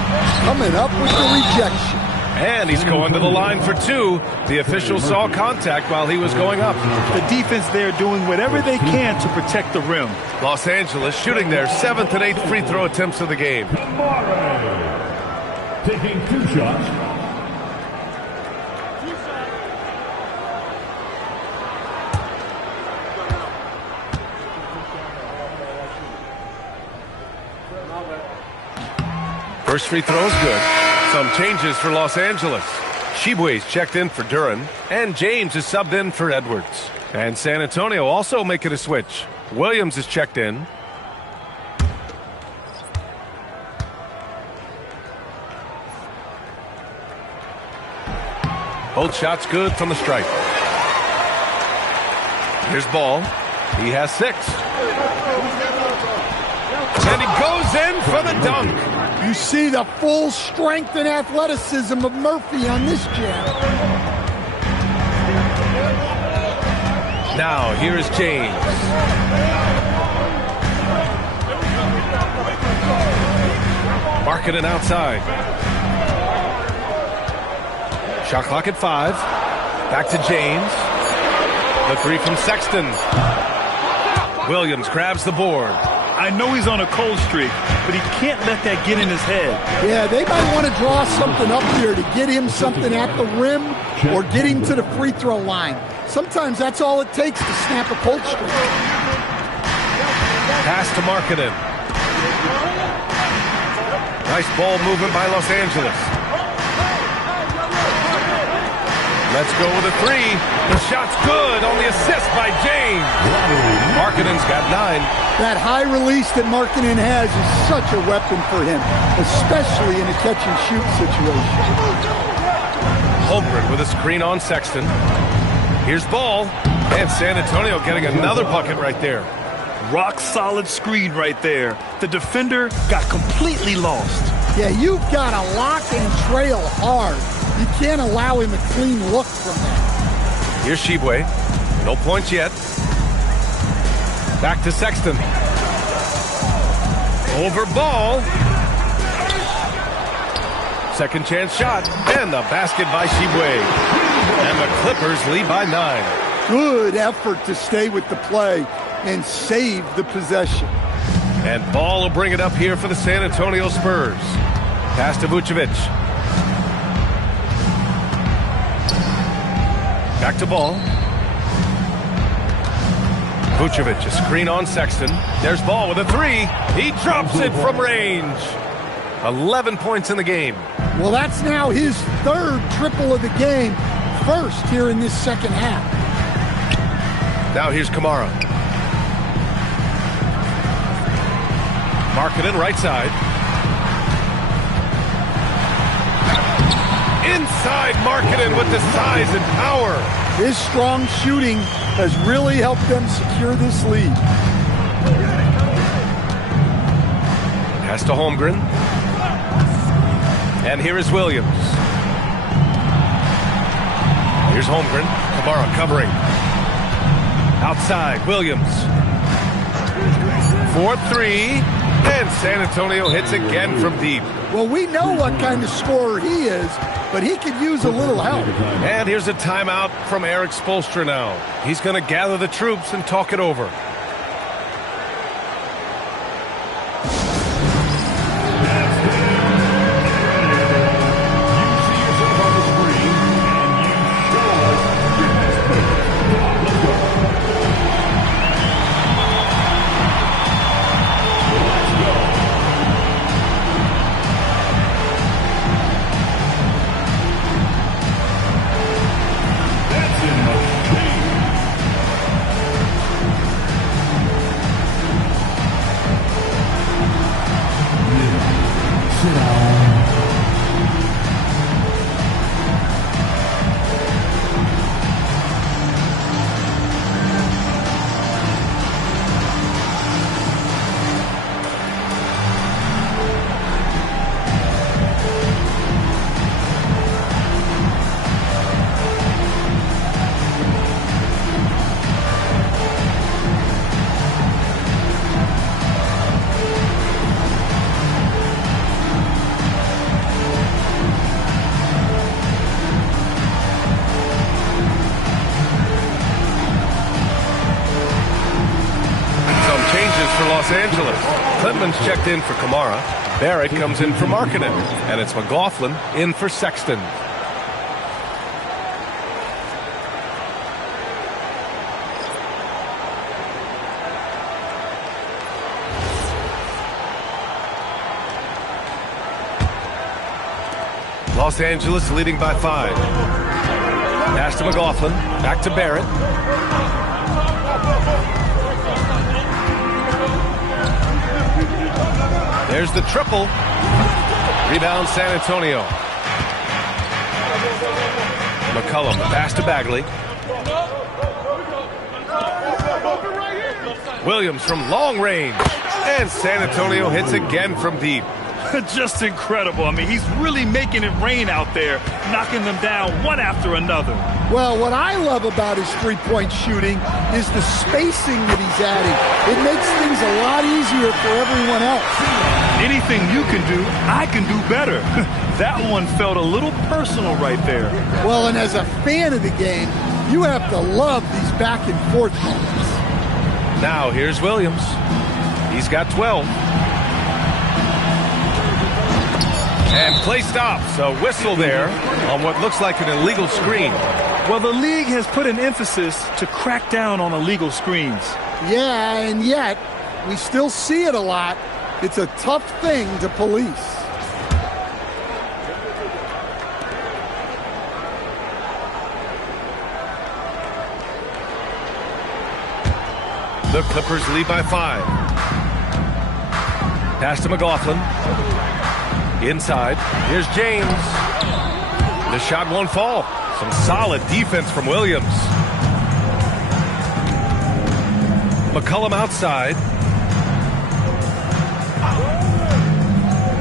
coming up with the rejection. And he's going to the line for 2. The official saw contact while he was going up. The defense there doing whatever they can to protect the rim. Los Angeles shooting their 7th and 8th free throw attempts of the game. Taking 2 shots. First free throw is good. Some changes for Los Angeles. Shibwe's checked in for Duran, and James is subbed in for Edwards. And San Antonio also making a switch. Williams is checked in. Both shots good from the stripe. Here's Ball. He has 6. And he goes in for the dunk. You see the full strength and athleticism of Murphy on this jam. Now, here is James. Markkanen outside. Shot clock at 5. Back to James. The 3 from Sexton. Williams grabs the board. I know he's on a cold streak, but he can't let that get in his head. Yeah, they might want to draw something up here to get him something at the rim or get him to the free throw line. Sometimes that's all it takes to snap a cold streak. Pass to Markkanen. Nice ball movement by Los Angeles. Let's go with a 3. The shot's good on the assist by James. Markkanen's got 9. That high release that Markkanen has is such a weapon for him, especially in a catch-and-shoot situation. Holmgren with a screen on Sexton. Here's Ball. And San Antonio getting another bucket right there. Rock solid screen right there. The defender got completely lost. Yeah, you've got to lock and trail hard. You can't allow him a clean look from that. Here's Shibwe. No points yet. Back to Sexton. Over Ball. Second chance shot. And the basket by Shibwe. And the Clippers lead by 9. Good effort to stay with the play and save the possession. And Ball will bring it up here for the San Antonio Spurs. Pass to Vucevic. Back to Ball. Vucevic, a screen on Sexton. There's Ball with a 3. He drops it from range. 11 points in the game. Well, that's now his 3rd triple of the game. First here in this second half. Now here's Kamara. Markkanen right side. Inside Markkanen with the size and power. His strong shooting has really helped them secure this lead. Pass to Holmgren. And here is Williams. Here's Holmgren. Kamara covering. Outside, Williams. 4-3. And San Antonio hits again from deep. Well, we know what kind of scorer he is, but he could use a little help. And here's a timeout from Eric Spoelstra now. He's going to gather the troops and talk it over. Los Angeles. Clinton's checked in for Kamara. Barrett comes in for Markkanen. And it's McLaughlin in for Sexton. Los Angeles leading by 5. Pass to McLaughlin. Back to Barrett. There's the triple. Rebound San Antonio. McCollum, the pass to Bagley. Williams from long range. And San Antonio hits again from deep. Just incredible. I mean, he's really making it rain out there, knocking them down one after another. Well, what I love about his three-point shooting is the spacing that he's adding. It makes things a lot easier for everyone else. Anything you can do, I can do better. That one felt a little personal right there. Well, and as a fan of the game, you have to love these back-and-forth moments. Now here's Williams. He's got 12. And play stops. A whistle there on what looks like an illegal screen. Well, the league has put an emphasis to crack down on illegal screens. Yeah, and yet we still see it a lot. It's a tough thing to police. The Clippers lead by 5. Pass to McLaughlin. Inside. Here's James. The shot won't fall. Some solid defense from Williams. McCollum outside.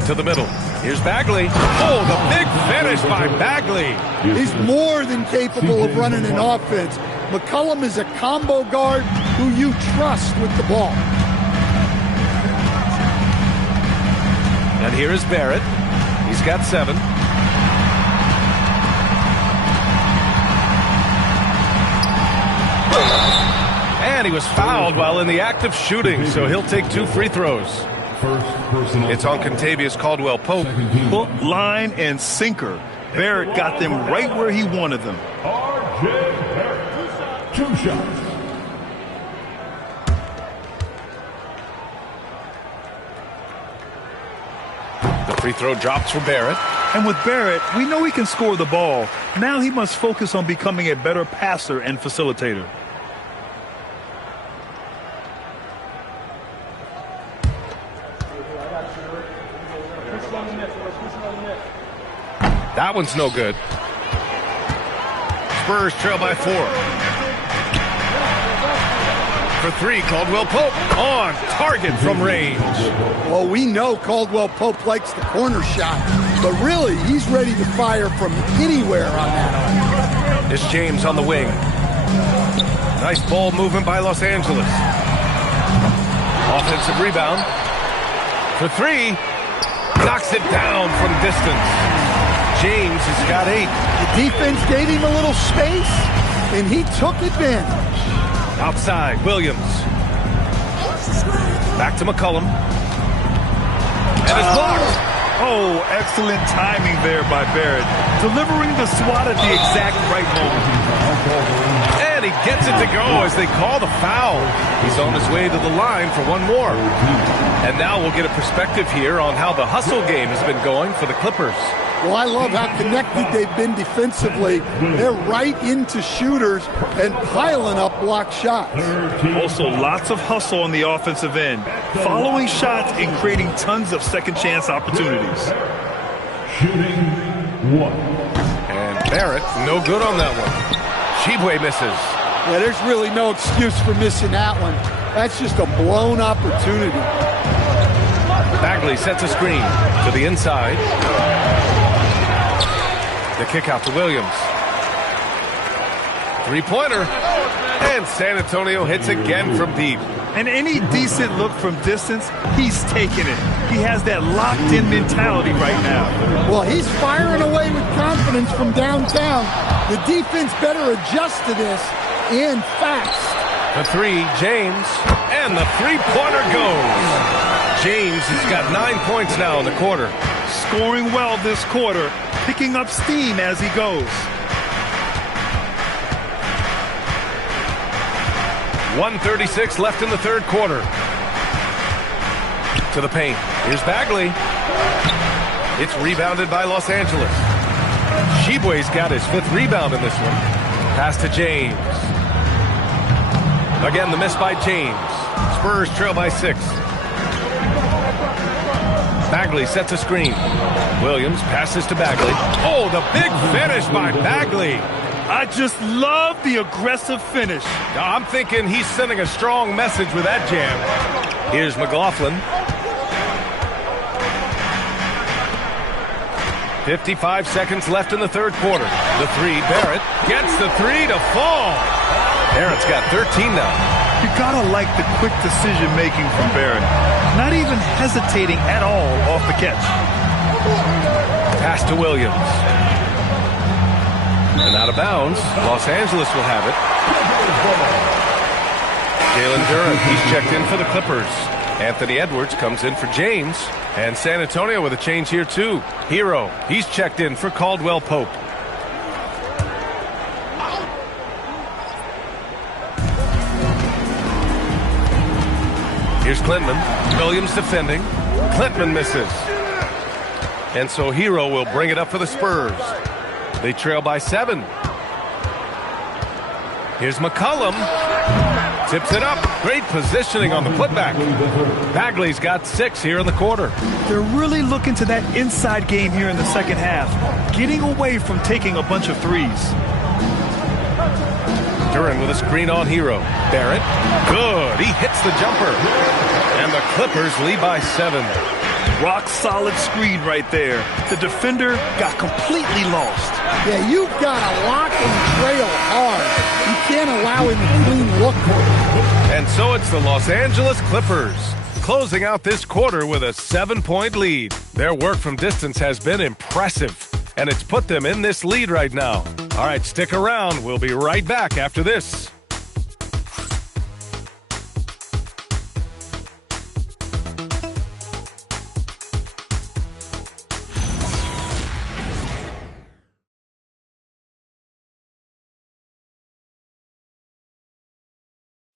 To the middle. Here's Bagley. Oh, the big finish by Bagley. He's more than capable of running an offense. McCollum is a combo guard who you trust with the ball. And here is Barrett. He's got 7. And he was fouled while in the act of shooting, so he'll take 2 free throws. It's on Contavious Caldwell-Pope. Hook, line, and sinker. Barrett got them right where he wanted them. 2 shots. The free throw drops for Barrett. And with Barrett, we know he can score the ball. Now he must focus on becoming a better passer and facilitator. That one's no good. Spurs trail by 4. For 3, Caldwell-Pope on target from range. Well, we know Caldwell-Pope likes the corner shot, but really, he's ready to fire from anywhere on that arm. It's James on the wing. Nice ball movement by Los Angeles. Offensive rebound. For 3, knocks it down from distance. James has got 8. The defense gave him a little space, and he took advantage. Outside, Williams. Back to McCollum. And it's blocked. Oh, excellent timing there by Barrett. Delivering the swat at the exact right moment. And he gets it to go as they call the foul. He's on his way to the line for 1 more. And now we'll get a perspective here on how the hustle game has been going for the Clippers. Well, I love how connected they've been defensively. They're right into shooters and piling up block shots. Also, lots of hustle on the offensive end. Following shots and creating tons of second chance opportunities. Shooting 1. And Barrett, no good on that one. Shibwe misses. Yeah, there's really no excuse for missing that one. That's just a blown opportunity. Bagley sets a screen to the inside. The kick out to Williams. 3-pointer. And San Antonio hits again from deep. And any decent look from distance, he's taking it. He has that locked-in mentality right now. Well, he's firing away with confidence from downtown. The defense better adjust to this, and fast. The 3, James. And the 3-pointer goes. James has got 9 points now in the quarter. Scoring well this quarter, picking up steam as he goes. 1:36 left in the 3rd quarter. To the paint. Here's Bagley. It's rebounded by Los Angeles. Shibwe's got his 5th rebound in this one. Pass to James. Again, the miss by James. Spurs trail by 6. Bagley sets a screen. Williams passes to Bagley. Oh, the big finish by Bagley. I just love the aggressive finish. I'm thinking he's sending a strong message with that jam. Here's McLaughlin. 55 seconds left in the third quarter. The three, Barrett gets the three to fall. Barrett's got 13 now. You gotta like the quick decision-making from Barrett. Not even hesitating at all off the catch. Pass to Williams. And out of bounds, Los Angeles will have it. Jalen Duren, he's checked in for the Clippers. Anthony Edwards comes in for James. And San Antonio with a change here too. Hero, he's checked in for Caldwell Pope. Here's Klintman. Williams defending. Klintman misses. And so Hero will bring it up for the Spurs. They trail by 7. Here's McCollum. Tips it up. Great positioning on the putback. Bagley's got 6 here in the quarter. They're really looking to that inside game here in the second half, getting away from taking a bunch of threes. Duren with a screen on Hero. Barrett. Good. He hits the jumper. And the Clippers lead by 7. Rock solid screen right there. The defender got completely lost. Yeah, you've got to lock and trail hard. You can't allow him a clean look for it. And so it's the Los Angeles Clippers closing out this quarter with a 7-point lead. Their work from distance has been impressive, and it's put them in this lead right now. All right, stick around. We'll be right back after this.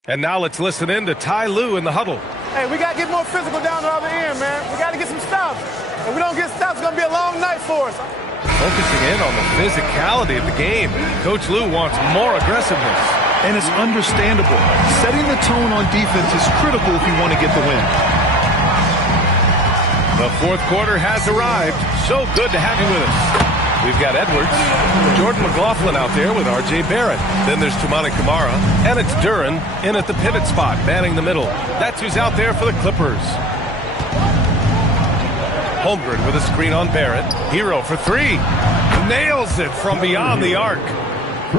And now let's listen in to Ty Lue in the huddle. Hey, we got to get more physical down the other end, man. We got to get some stops. If we don't get stops, it's going to be a long night for us. Focusing in on the physicality of the game, Coach Lue wants more aggressiveness. And it's understandable. Setting the tone on defense is critical if you want to get the win. The fourth quarter has arrived. So good to have you with us. We've got Edwards, Jordan McLaughlin out there with R.J. Barrett. Then there's Toumani Camara, and it's Duren in at the pivot spot, manning the middle. That's who's out there for the Clippers. Holmgren with a screen on Barrett. Hero for 3. Nails it from beyond the arc.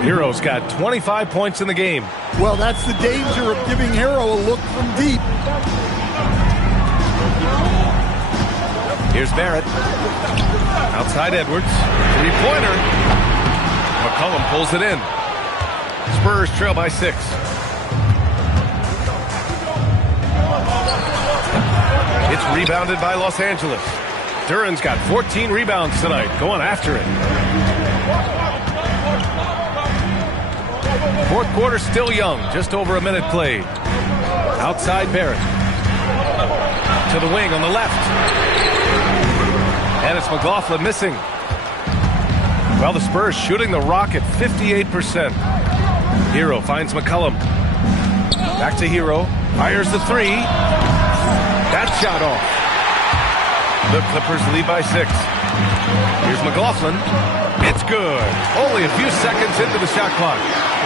Hero's got 25 points in the game. Well, that's the danger of giving Hero a look from deep. Here's Barrett. Outside Edwards. 3-pointer. McCollum pulls it in. Spurs trail by 6. It's rebounded by Los Angeles. Duren's got 14 rebounds tonight, going after it. Fourth quarter still young, just over a minute played. Outside Barrett. To the wing on the left. And it's McLaughlin missing. Well, the Spurs shooting the rock at 58%. Hero finds McCollum. Back to Hero. Fires the 3. That shot off. The Clippers lead by 6. Here's McLaughlin. It's good. Only a few seconds into the shot clock.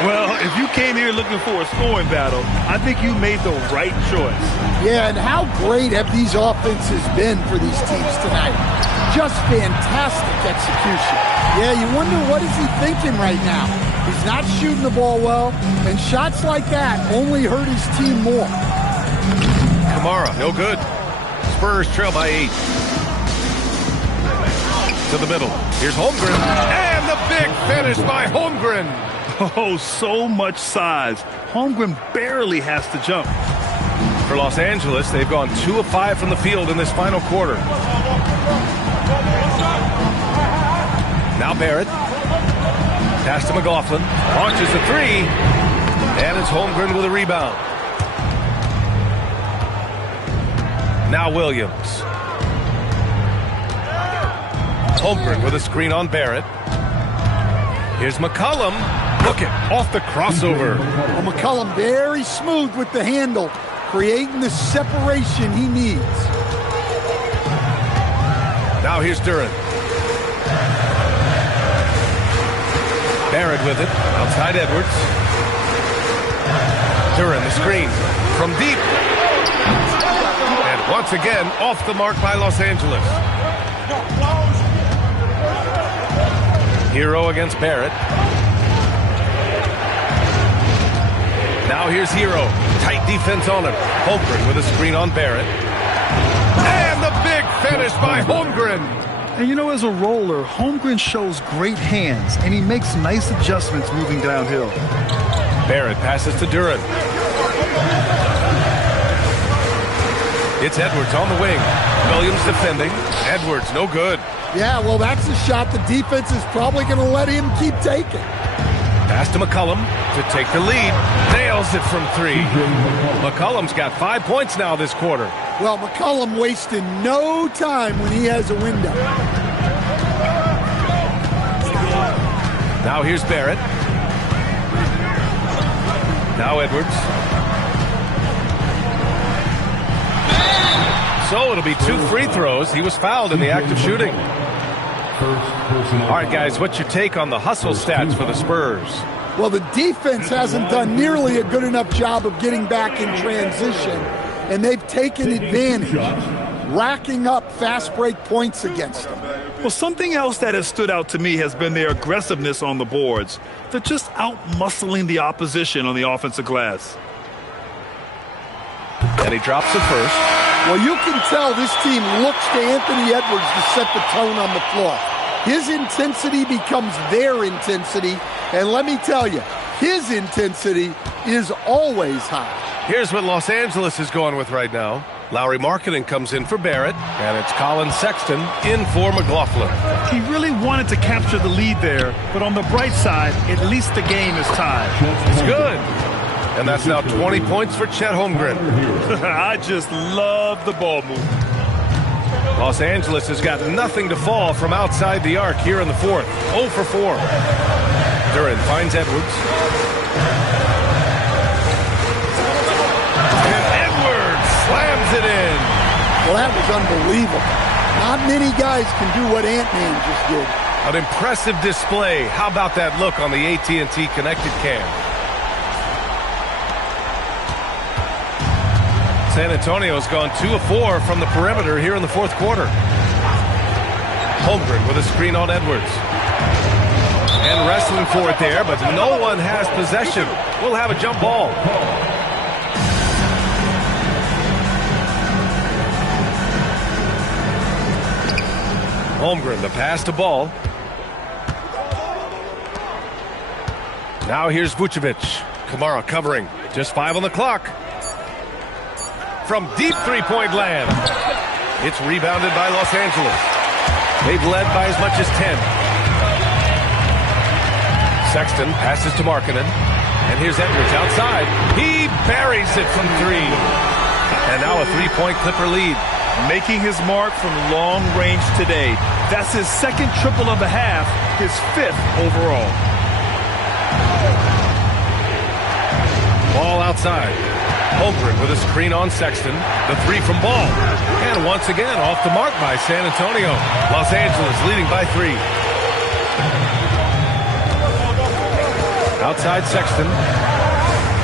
Well, if you came here looking for a scoring battle, I think you made the right choice. Yeah, and how great have these offenses been for these teams tonight? Just fantastic execution. Yeah, you wonder what is he thinking right now. He's not shooting the ball well, and shots like that only hurt his team more. Camara, no good. Spurs trail by 8. To the middle. Here's Holmgren. And the big finish by Holmgren. Oh, so much size. Holmgren barely has to jump. For Los Angeles, they've gone 2 of 5 from the field in this final quarter. Now Barrett. Pass to McLaughlin. Launches a 3. And it's Holmgren with a rebound. Now Williams. Holmgren with a screen on Barrett. Here's McCollum. Look it, off the crossover. Well, McCollum very smooth with the handle, creating the separation he needs. Now here's Duren. Barrett with it, outside Edwards. Duren, the screen from deep. And once again, off the mark by Los Angeles. Hero against Barrett. Now here's Hero. Tight defense on him. Holmgren with a screen on Barrett. And the big finish by Holmgren. And you know, as a roller, Holmgren shows great hands, and he makes nice adjustments moving downhill. Barrett passes to Duran. It's Edwards on the wing. Williams defending. Edwards, no good. Yeah, well, that's a shot the defense is probably going to let him keep taking. Pass to McCollum to take the lead. Nails it from 3. McCollum's got 5 points now this quarter. Well, McCollum wasting no time when he has a window. Now here's Barrett. Now Edwards. So it'll be 2 free throws. He was fouled in the act of shooting. All right, guys, what's your take on the hustle stats for the Spurs? Well, the defense hasn't done nearly a good enough job of getting back in transition, and they've taken advantage, racking up fast break points against them. Well, something else that has stood out to me has been their aggressiveness on the boards. They're just out-muscling the opposition on the offensive glass. And he drops it first. Well, you can tell this team looks to Anthony Edwards to set the tone on the floor. His intensity becomes their intensity, and let me tell you, his intensity is always high. Here's what Los Angeles is going with right now. Lauri Markkanen comes in for Barrett, and it's Colin Sexton in for McLaughlin. He really wanted to capture the lead there, but on the bright side, at least the game is tied. It's good. And that's now 20 points for Chet Holmgren. I just love the ball move. Los Angeles has got nothing to fall from outside the arc here in the 4th. 0 for 4. Duran finds Edwards. And Edwards slams it in. Well, that was unbelievable. Not many guys can do what Ant-Man just did. An impressive display. How about that look on the AT&T connected cam? San Antonio's gone 2 of 4 from the perimeter here in the 4th quarter. Holmgren with a screen on Edwards. And wrestling for it there, but no one has possession. We'll have a jump ball. Holmgren, the pass to Ball. Now here's Vucevic. Kamara covering. Just 5 on the clock. From deep three-point land. It's rebounded by Los Angeles. They've led by as much as 10. Sexton passes to Markkanen. And here's Edwards outside. He buries it from 3. And now a 3-point Clipper lead. Making his mark from long range today. That's his 2nd triple of the half, his 5th overall. Ball outside. Holmgren with a screen on Sexton. The 3 from Ball. And once again, off the mark by San Antonio. Los Angeles leading by 3. Outside Sexton.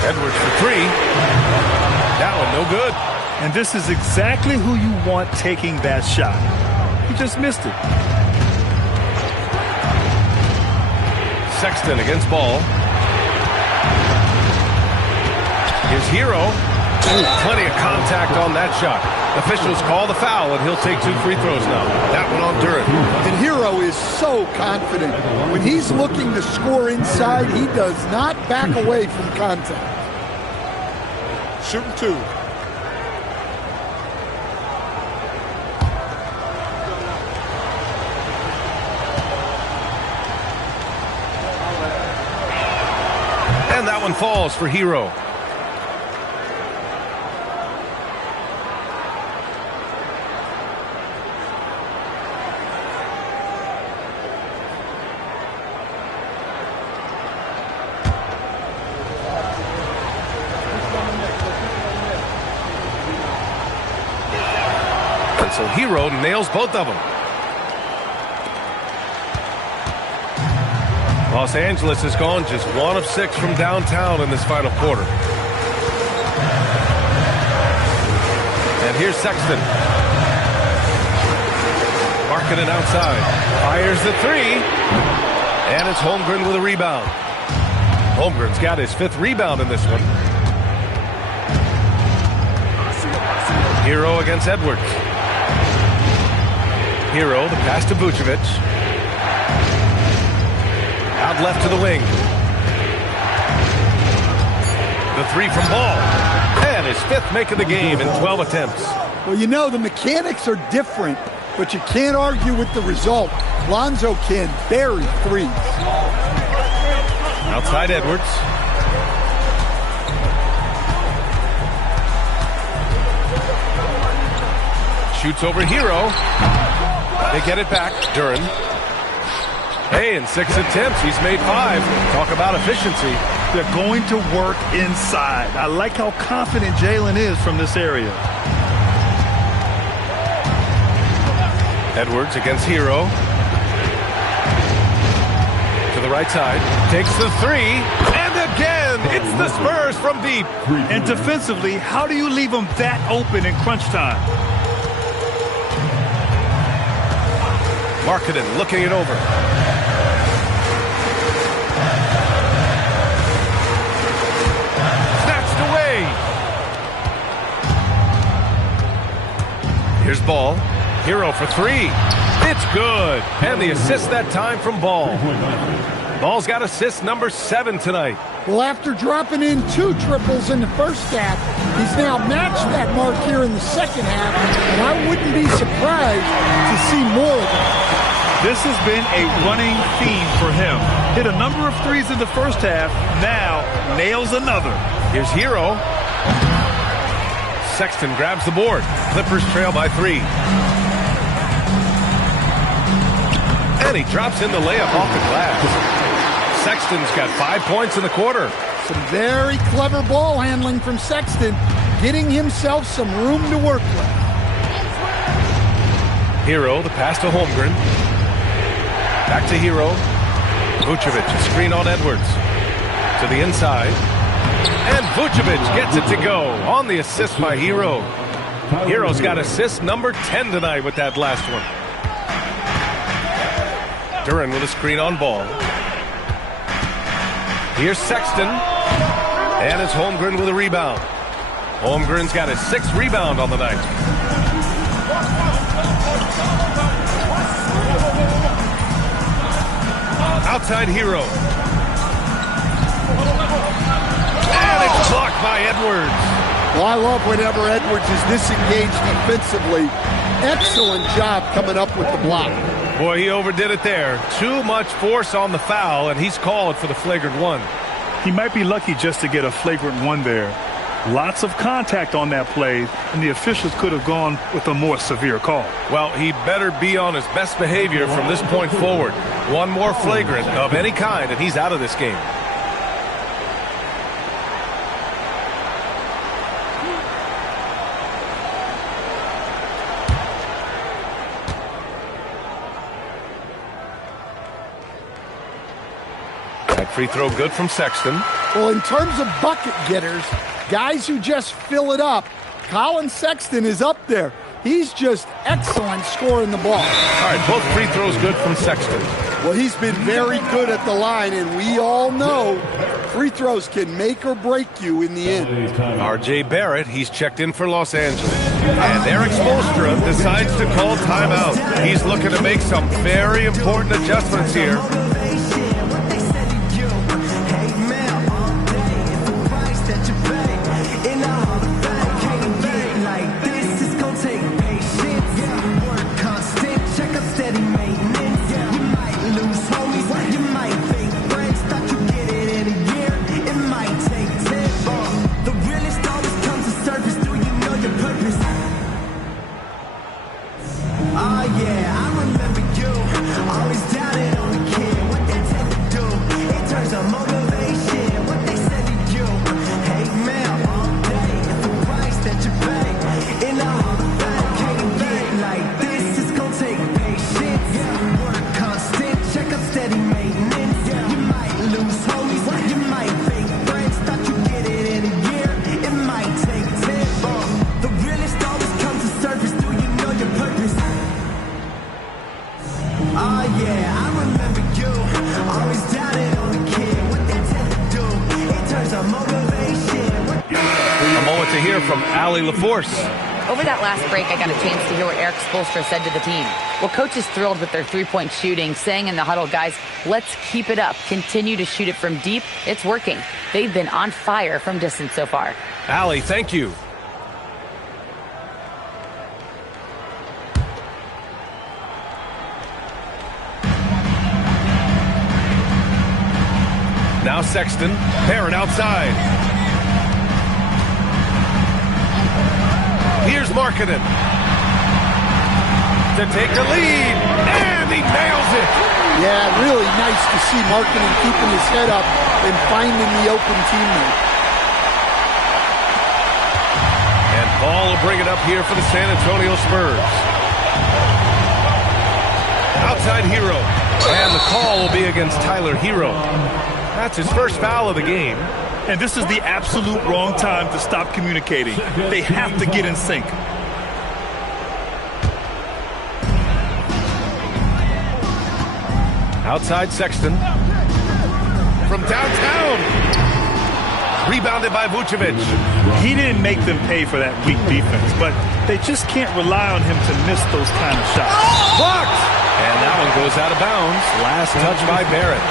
Edwards for 3. That one no good. And this is exactly who you want taking that shot. He just missed it. Sexton against Ball. Here's Hero. Ooh, plenty of contact on that shot. Officials call the foul, and he'll take 2 free throws now. That one on Duran. And Hero is so confident. When he's looking to score inside, he does not back away from contact. Shooting 2. And that one falls for Hero. And so Hero nails both of them. Los Angeles has gone just 1 of 6 from downtown in this final quarter. And here's Sexton. Markkanen outside. Fires the 3. And it's Holmgren with a rebound. Holmgren's got his 5th rebound in this one. Hero against Edwards. Hero, the pass to Vucevic. Out left to the wing. The 3 from Ball. And his 5th make of the game in 12 attempts. Well, you know, the mechanics are different, but you can't argue with the result. Lonzo can bury threes. Outside Edwards. Shoots over Hero. They get it back. Duren. Hey, in 6 attempts, he's made 5. Talk about efficiency. They're going to work inside. I like how confident Jalen is from this area. Edwards against Hero. To the right side. Takes the 3. And again, it's the Spurs from deep. And defensively, how do you leave them that open in crunch time? Markkanen looking it over. Snatched away. Here's Ball. Hero for 3. It's good. And the assist that time from Ball. Ball's got assist number 7 tonight. Well, after dropping in 2 triples in the first half, he's now matched that mark here in the second half, and I wouldn't be surprised to see more of it. This has been a running theme for him. Hit a number of 3s in the first half, now nails another. Here's Hero. Sexton grabs the board. Clippers trail by 3. And he drops in the layup off the glass. Sexton's got 5 points in the quarter. Some very clever ball handling from Sexton, getting himself some room to work with. Hero, the pass to Holmgren. Back to Hero. Vucevic, a screen on Edwards. To the inside. And Vucevic gets it to go on the assist by Hero. Hero's got assist number 10 tonight with that last one. Duren with a screen on Ball. Here's Sexton. And it's Holmgren with a rebound. Holmgren's got his 6th rebound on the night. Outside Hero. And it's blocked by Edwards. Well, I love whenever Edwards is disengaged defensively. Excellent job coming up with the block. Boy, he overdid it there. Too much force on the foul, and he's called for the flagrant 1. He might be lucky just to get a flagrant 1 there. Lots of contact on that play, and the officials could have gone with a more severe call. Well, he better be on his best behavior from this point forward. 1 more flagrant of any kind, and he's out of this game. That free throw good from Sexton. Well, in terms of bucket getters, guys who just fill it up, Colin Sexton is up there. He's just excellent scoring the ball. All right, both free throws good from Sexton. Well, he's been very good at the line, and we all know free throws can make or break you in the end. R.J. Barrett, he's checked in for Los Angeles. And Eric Spoelstra decides to call timeout. He's looking to make some very important adjustments here. Oh yeah, I remember you, always doubted on the kid. A moment to hear from Allie LaForce. Over that last break, I got a chance to hear what Eric Spoelstra said to the team. Well, coach is thrilled with their three-point shooting, saying in the huddle, guys, let's keep it up. Continue to shoot it from deep. It's working. They've been on fire from distance so far. Allie, thank you. Now Sexton, Barrett outside. Here's Markkanen to take the lead, and he nails it. Yeah, really nice to see Markkanen keeping his head up and finding the open teammate. And Ball will bring it up here for the San Antonio Spurs. Outside Hero, and the call will be against Tyler Hero. That's his first foul of the game. And this is the absolute wrong time to stop communicating. They have to get in sync. Outside Sexton. From downtown. Rebounded by Vucevic. He didn't make them pay for that weak defense, but they just can't rely on him to miss those kind of shots. Blocked! And that one goes out of bounds. Last touch by Barrett.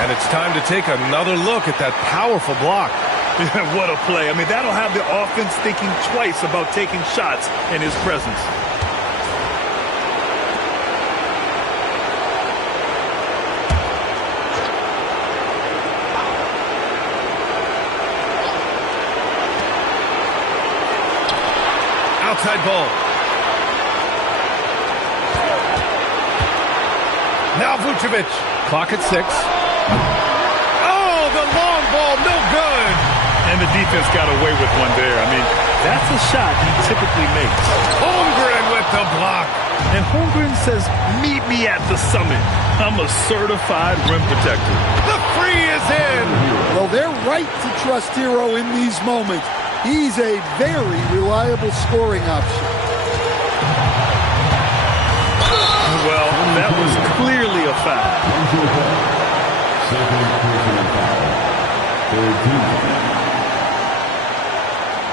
And it's time to take another look at that powerful block. What a play. I mean, that'll have the offense thinking twice about taking shots in his presence. Outside ball. Now Vucevic. Clock at 6. Oh, the long ball, no good. And the defense got away with one there. I mean, that's a shot he typically makes. Holmgren with the block. And Holmgren says, meet me at the summit. I'm a certified rim protector. The free is in. Well, they're right to trust Hero in these moments. He's a very reliable scoring option. Well, that was clearly a foul.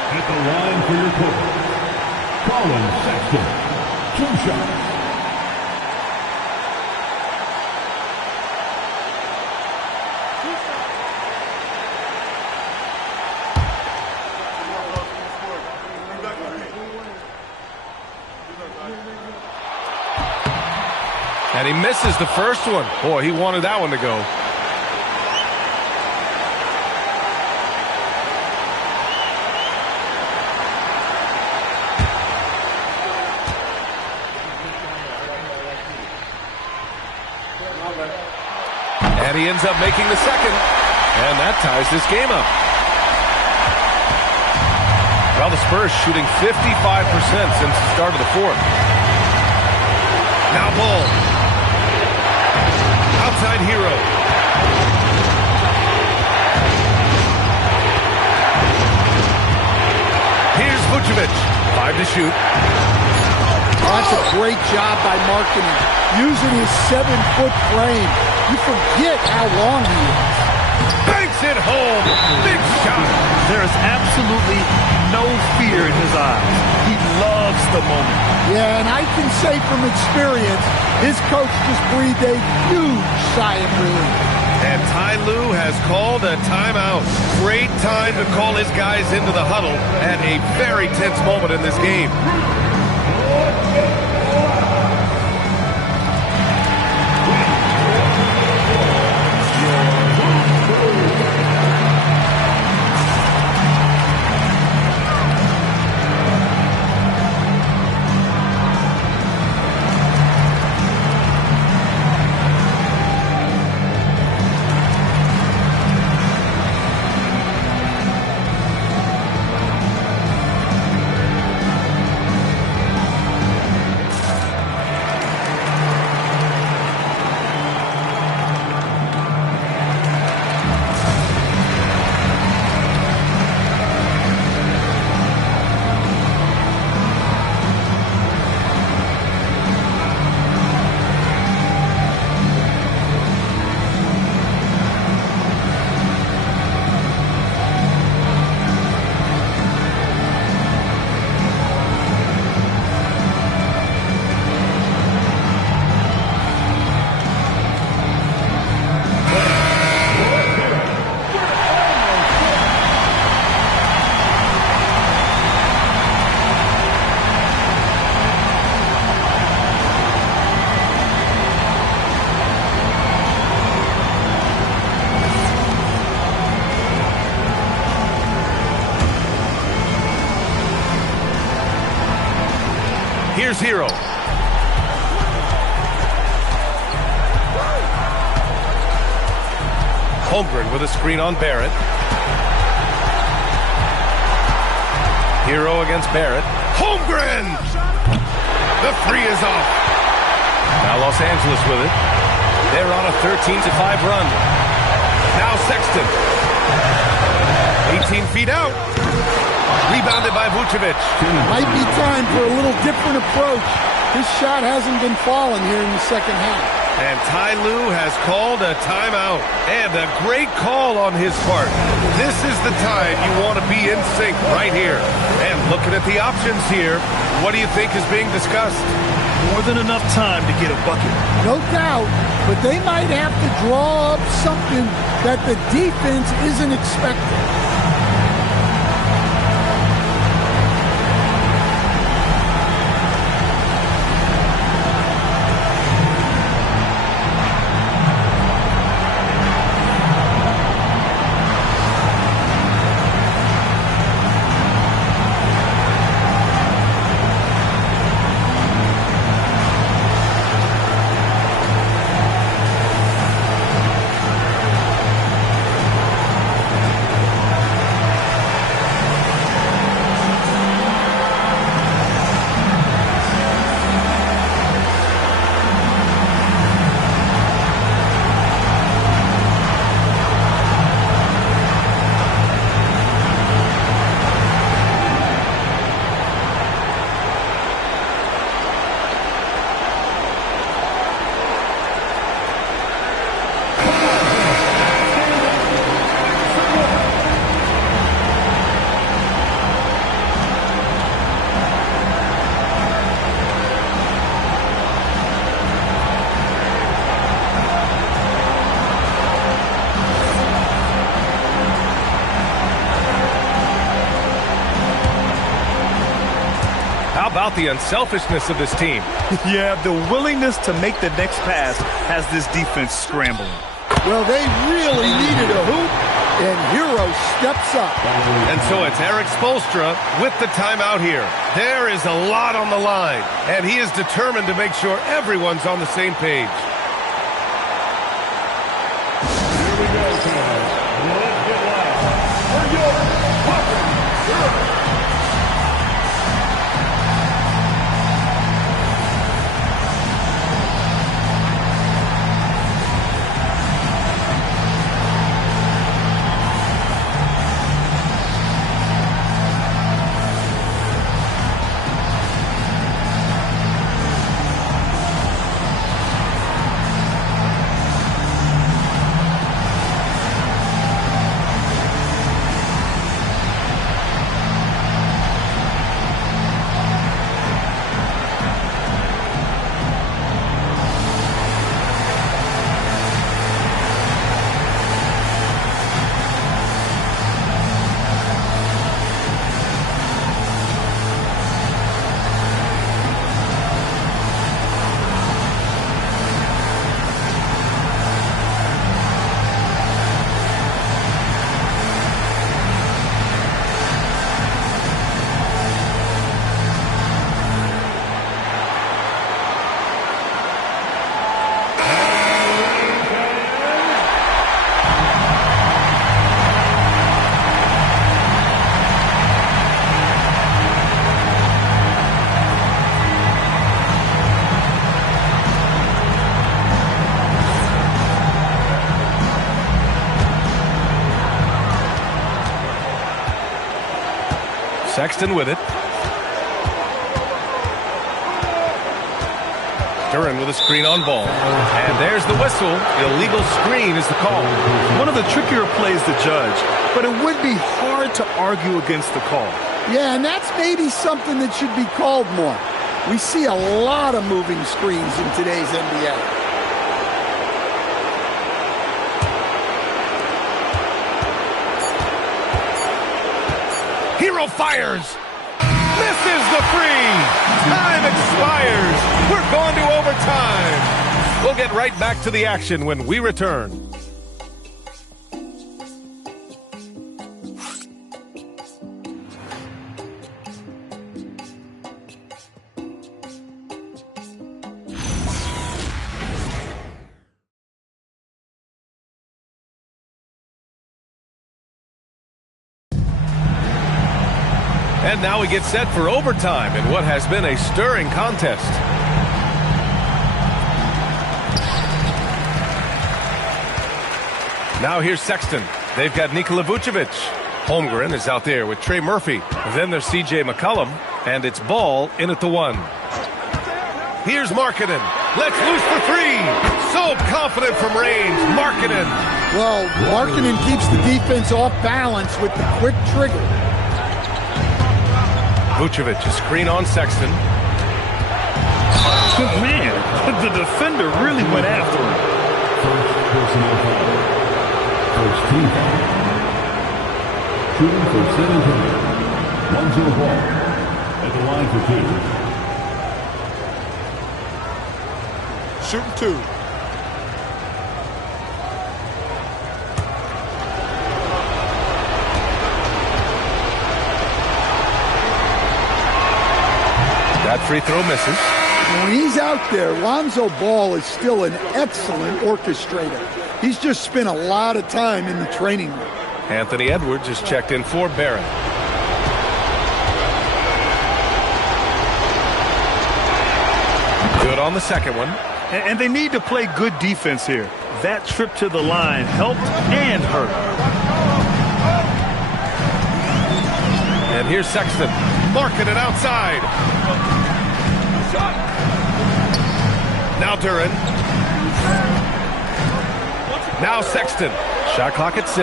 At the line for your quarter, Colin Sexton, 2 shots. And he misses the first one. Boy, he wanted that one to go. And he ends up making the second. And that ties this game up. Well, the Spurs shooting 55% since the start of the fourth. Now Ball. Outside Hero. Here's Vucevic. 5 to shoot. Oh, that's a great job by Markkanen. Using his 7-foot frame. You forget how long he is. Banks it home. Big shot. There is absolutely no fear in his eyes. He loves the moment. Yeah, and I can say from experience, his coach just breathed a huge sigh of relief. And Ty Lue has called a timeout. Great time to call his guys into the huddle at a very tense moment in this game. Here's Hero. Holmgren with a screen on Barrett. Hero against Barrett. Holmgren! The three is off. Now Los Angeles with it. They're on a 13-5 run. Now Sexton. 18 feet out. Rebounded by Vucevic. Might be time for a little different approach. His shot hasn't been falling here in the second half. And Ty Lue has called a timeout. And a great call on his part. This is the time you want to be in sync right here. And looking at the options here, what do you think is being discussed? More than enough time to get a bucket. No doubt, but they might have to draw up something that the defense isn't expecting. How about the unselfishness of this team? Yeah, the willingness to make the next pass has this defense scrambling. Well, they really needed a hoop, and Hero steps up. And so it's Eric Spoelstra with the timeout here. There is a lot on the line, and he is determined to make sure everyone's on the same page. Here we go, guys. Let's get loud for your Hero. Sexton with it. Duran with a screen on ball. And there's the whistle. Illegal screen is the call. One of the trickier plays to judge, but it would be hard to argue against the call. Yeah, and that's maybe something that should be called more. We see a lot of moving screens in today's NBA. Hero fires. Misses the three. Time expires. We're going to overtime. We'll get right back to the action when we return. And now we get set for overtime in what has been a stirring contest. Now here's Sexton. They've got Nikola Vucevic. Holmgren is out there with Trey Murphy. Then there's C.J. McCollum, and it's Ball in at the 1. Here's Markkanen. Let's loose for 3. So confident from range. Markkanen. Well, Markkanen keeps the defense off balance with the quick trigger. Vucevic, a screen on Sexton. Good man. The defender really went after him. First personal foul. First team foul. Shooting for San Antonio. Lonzo Ball at the line for 2. Shooting 2. That free throw misses. When he's out there, Lonzo Ball is still an excellent orchestrator. He's just spent a lot of time in the training room. Anthony Edwards is checked in for Barron. Good on the second one. And they need to play good defense here. That trip to the line helped and hurt. And here's Sexton. Marking it outside. Now Duren. Now Sexton. Shot clock at 6.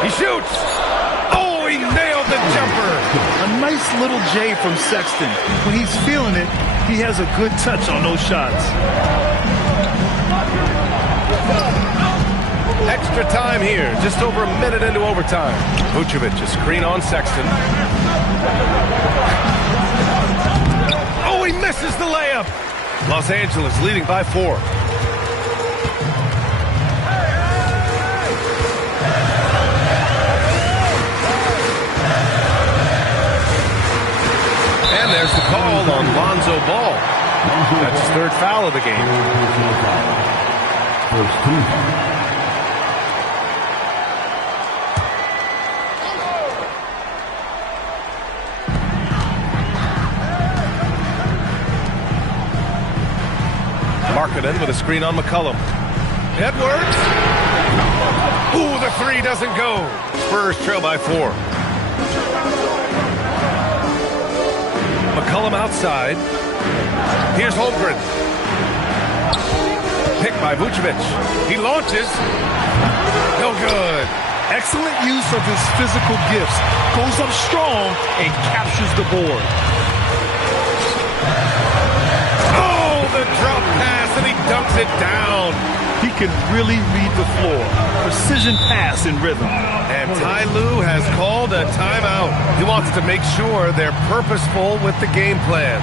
He shoots. Oh, he nailed the jumper. A nice little J from Sexton. When he's feeling it, he has a good touch on those shots. Extra time here. Just over a minute into overtime. Vucevic, a screen on Sexton. Oh, he misses the layup. Los Angeles leading by 4. And there's the call on Lonzo Ball. That's his 3rd foul of the game. First team foul. Markkanen with a screen on McCollum. Edwards. Ooh, the 3 doesn't go. Spurs trail by 4. McCollum outside. Here's Holmgren. Picked by Vucevic. He launches. No good. Excellent use of his physical gifts. Goes up strong and captures the board. Oh, the drop pass, and he dunks it down. He can really read the floor. Precision pass in rhythm. And Ty Lue has called a timeout. He wants to make sure they're purposeful with the game plan.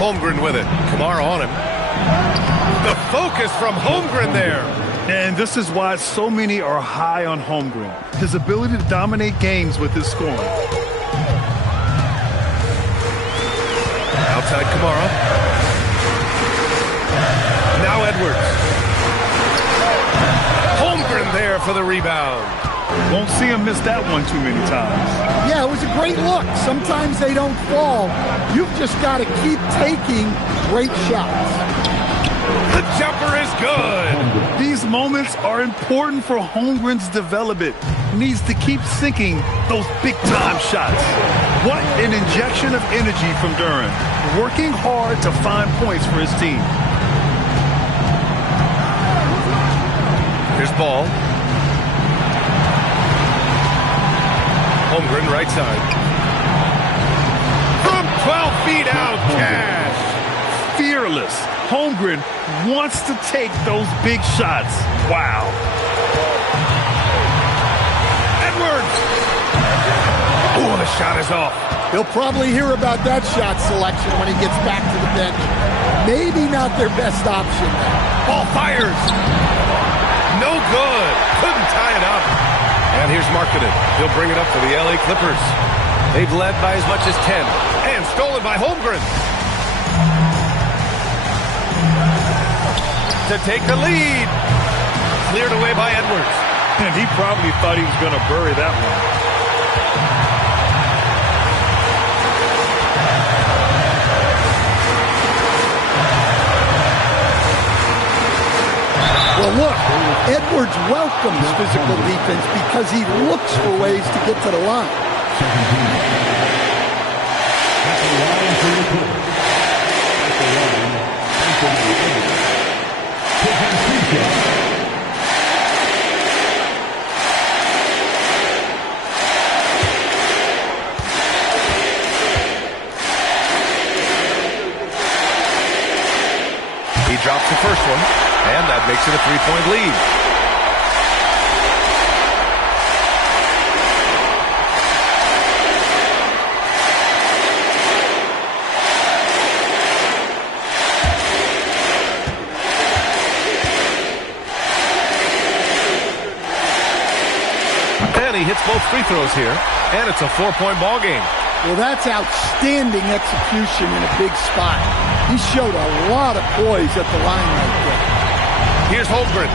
Holmgren with it. Kamara on him. The focus from Holmgren there. And this is why so many are high on Holmgren. His ability to dominate games with his scoring. Outside Kamara. Now Edwards. Holmgren there for the rebound. Won't see him miss that one too many times. Yeah, it was a great look. Sometimes they don't fall. You've just got to keep taking great shots. The jumper is good. These moments are important for Holmgren's development. Needs to keep sinking those big-time shots. What an injection of energy from Duran. Working hard to find points for his team. Here's ball. Holmgren right side. From 12 feet out, Cash. Fearless. Holmgren wants to take those big shots. Wow. Edwards. Oh, the shot is off. He'll probably hear about that shot selection when he gets back to the bench. Maybe not their best option there. Ball fires. No good. Couldn't tie it up. And here's Marketed. He'll bring it up for the LA Clippers. They've led by as much as 10. And stolen by Holmgren. To take the lead. Cleared away by Edwards. And he probably thought he was going to bury that one. Well, look, Edwards welcomes physical defense because he looks for ways to get to the line. He drops the first one, and that makes it a three-point lead. And he hits both free throws here, and it's a 4-point ball game. Well, that's outstanding execution in a big spot. He showed a lot of poise at the line right there. Here's Holmgren.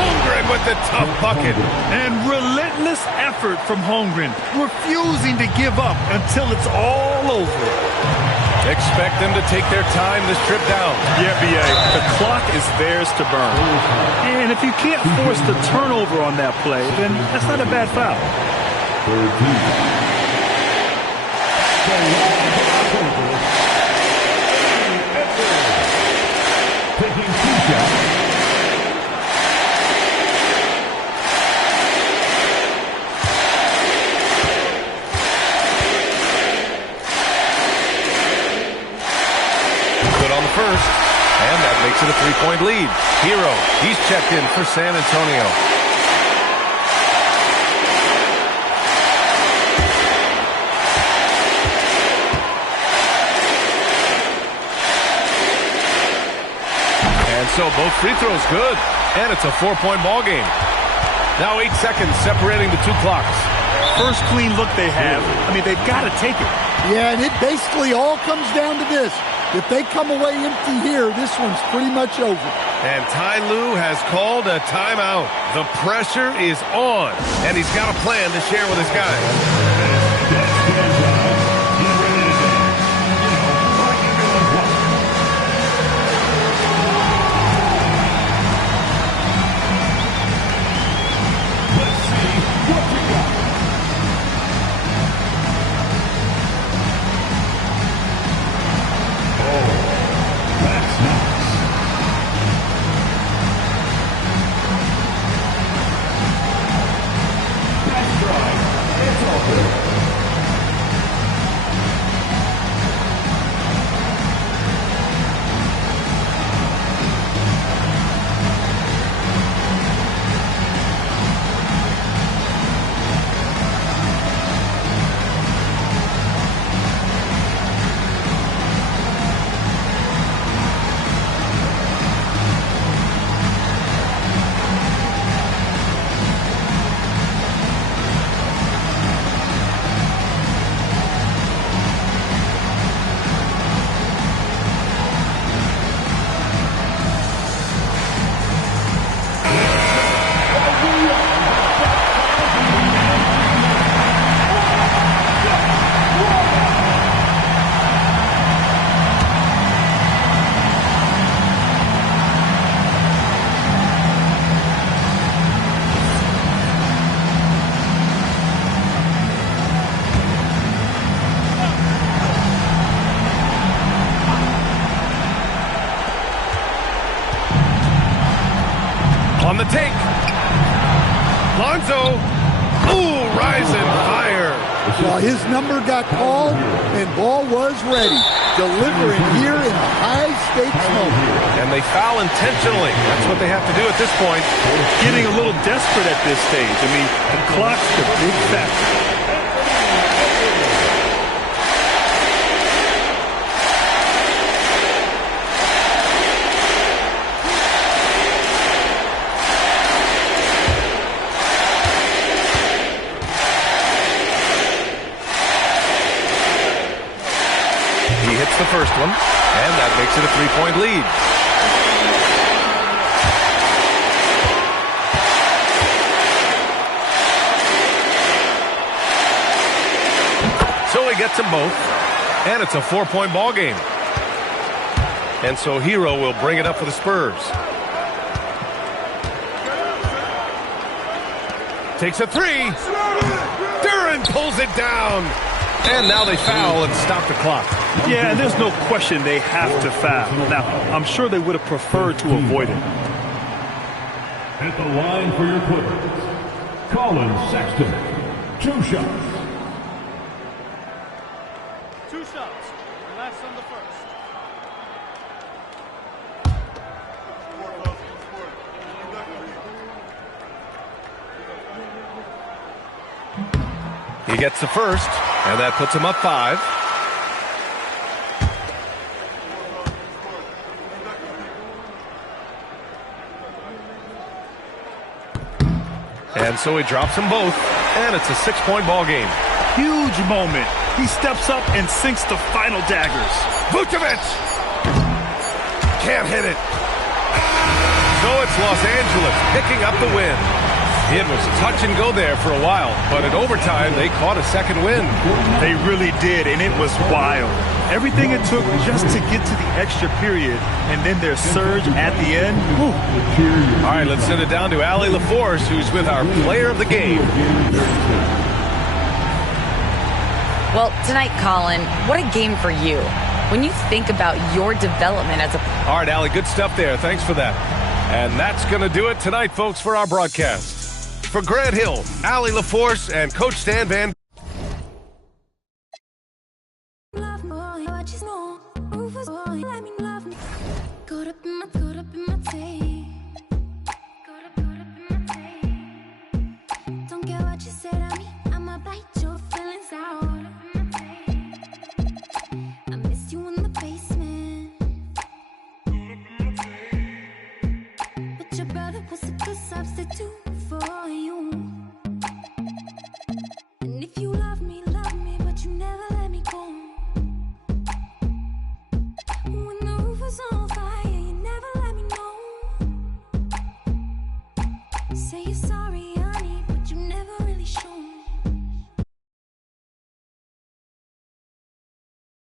Holmgren with the tough bucket. And relentless effort from Holmgren, refusing to give up until it's all over. Expect them to take their time this trip down. Yeah, B.A., the clock is theirs to burn. And if you can't force the turnover on that play, then that's not a bad foul. Taking 2 shots. First, and that makes it a 3-point lead. Hero, he's checked in for San Antonio. And so both free throws good, and it's a 4-point ball game. Now 8 seconds separating the two clocks. First clean look they have. I mean, they've got to take it. Yeah, and it basically all comes down to this. If they come away empty here, this one's pretty much over. And Ty Lue has called a timeout. The pressure is on, and he's got a plan to share with his guys. That's right. It's over. On the take. Lonzo. Ooh, rising fire. Well, his number got called, and ball was ready. Delivering here in a high-stakes moment. And they foul intentionally. That's what they have to do at this point. Getting a little desperate at this stage. I mean, the clock's the big factor. The first one, and that makes it a 3-point lead. So he gets them both, and it's a 4-point ball game. And so Hero will bring it up for the Spurs. Takes a three. Duran pulls it down. And now they foul and stop the clock. Yeah, and there's no question they have to foul. Now, I'm sure they would have preferred to avoid it. At the line for your Clippers, Colin Sexton. 2 shots. 2 shots. Last on the first. He gets the first, and that puts him up 5. And so he drops them both, and it's a 6-point ball game. Huge moment. He steps up and sinks the final daggers. Vucevic! Can't hit it. So it's Los Angeles picking up the win. It was touch and go there for a while, but in overtime, they caught a second win. They really did, and it was wild. Everything it took just to get to the extra period, and then their surge at the end. Whew. All right, let's send it down to Allie LaForce, who's with our player of the game. Well, tonight, Colin, what a game for you. When you think about your development as a... All right, Allie, good stuff there. Thanks for that. And that's going to do it tonight, folks, for our broadcast. For Grant Hill, Allie LaForce, and Coach Stan Van... Say you're sorry.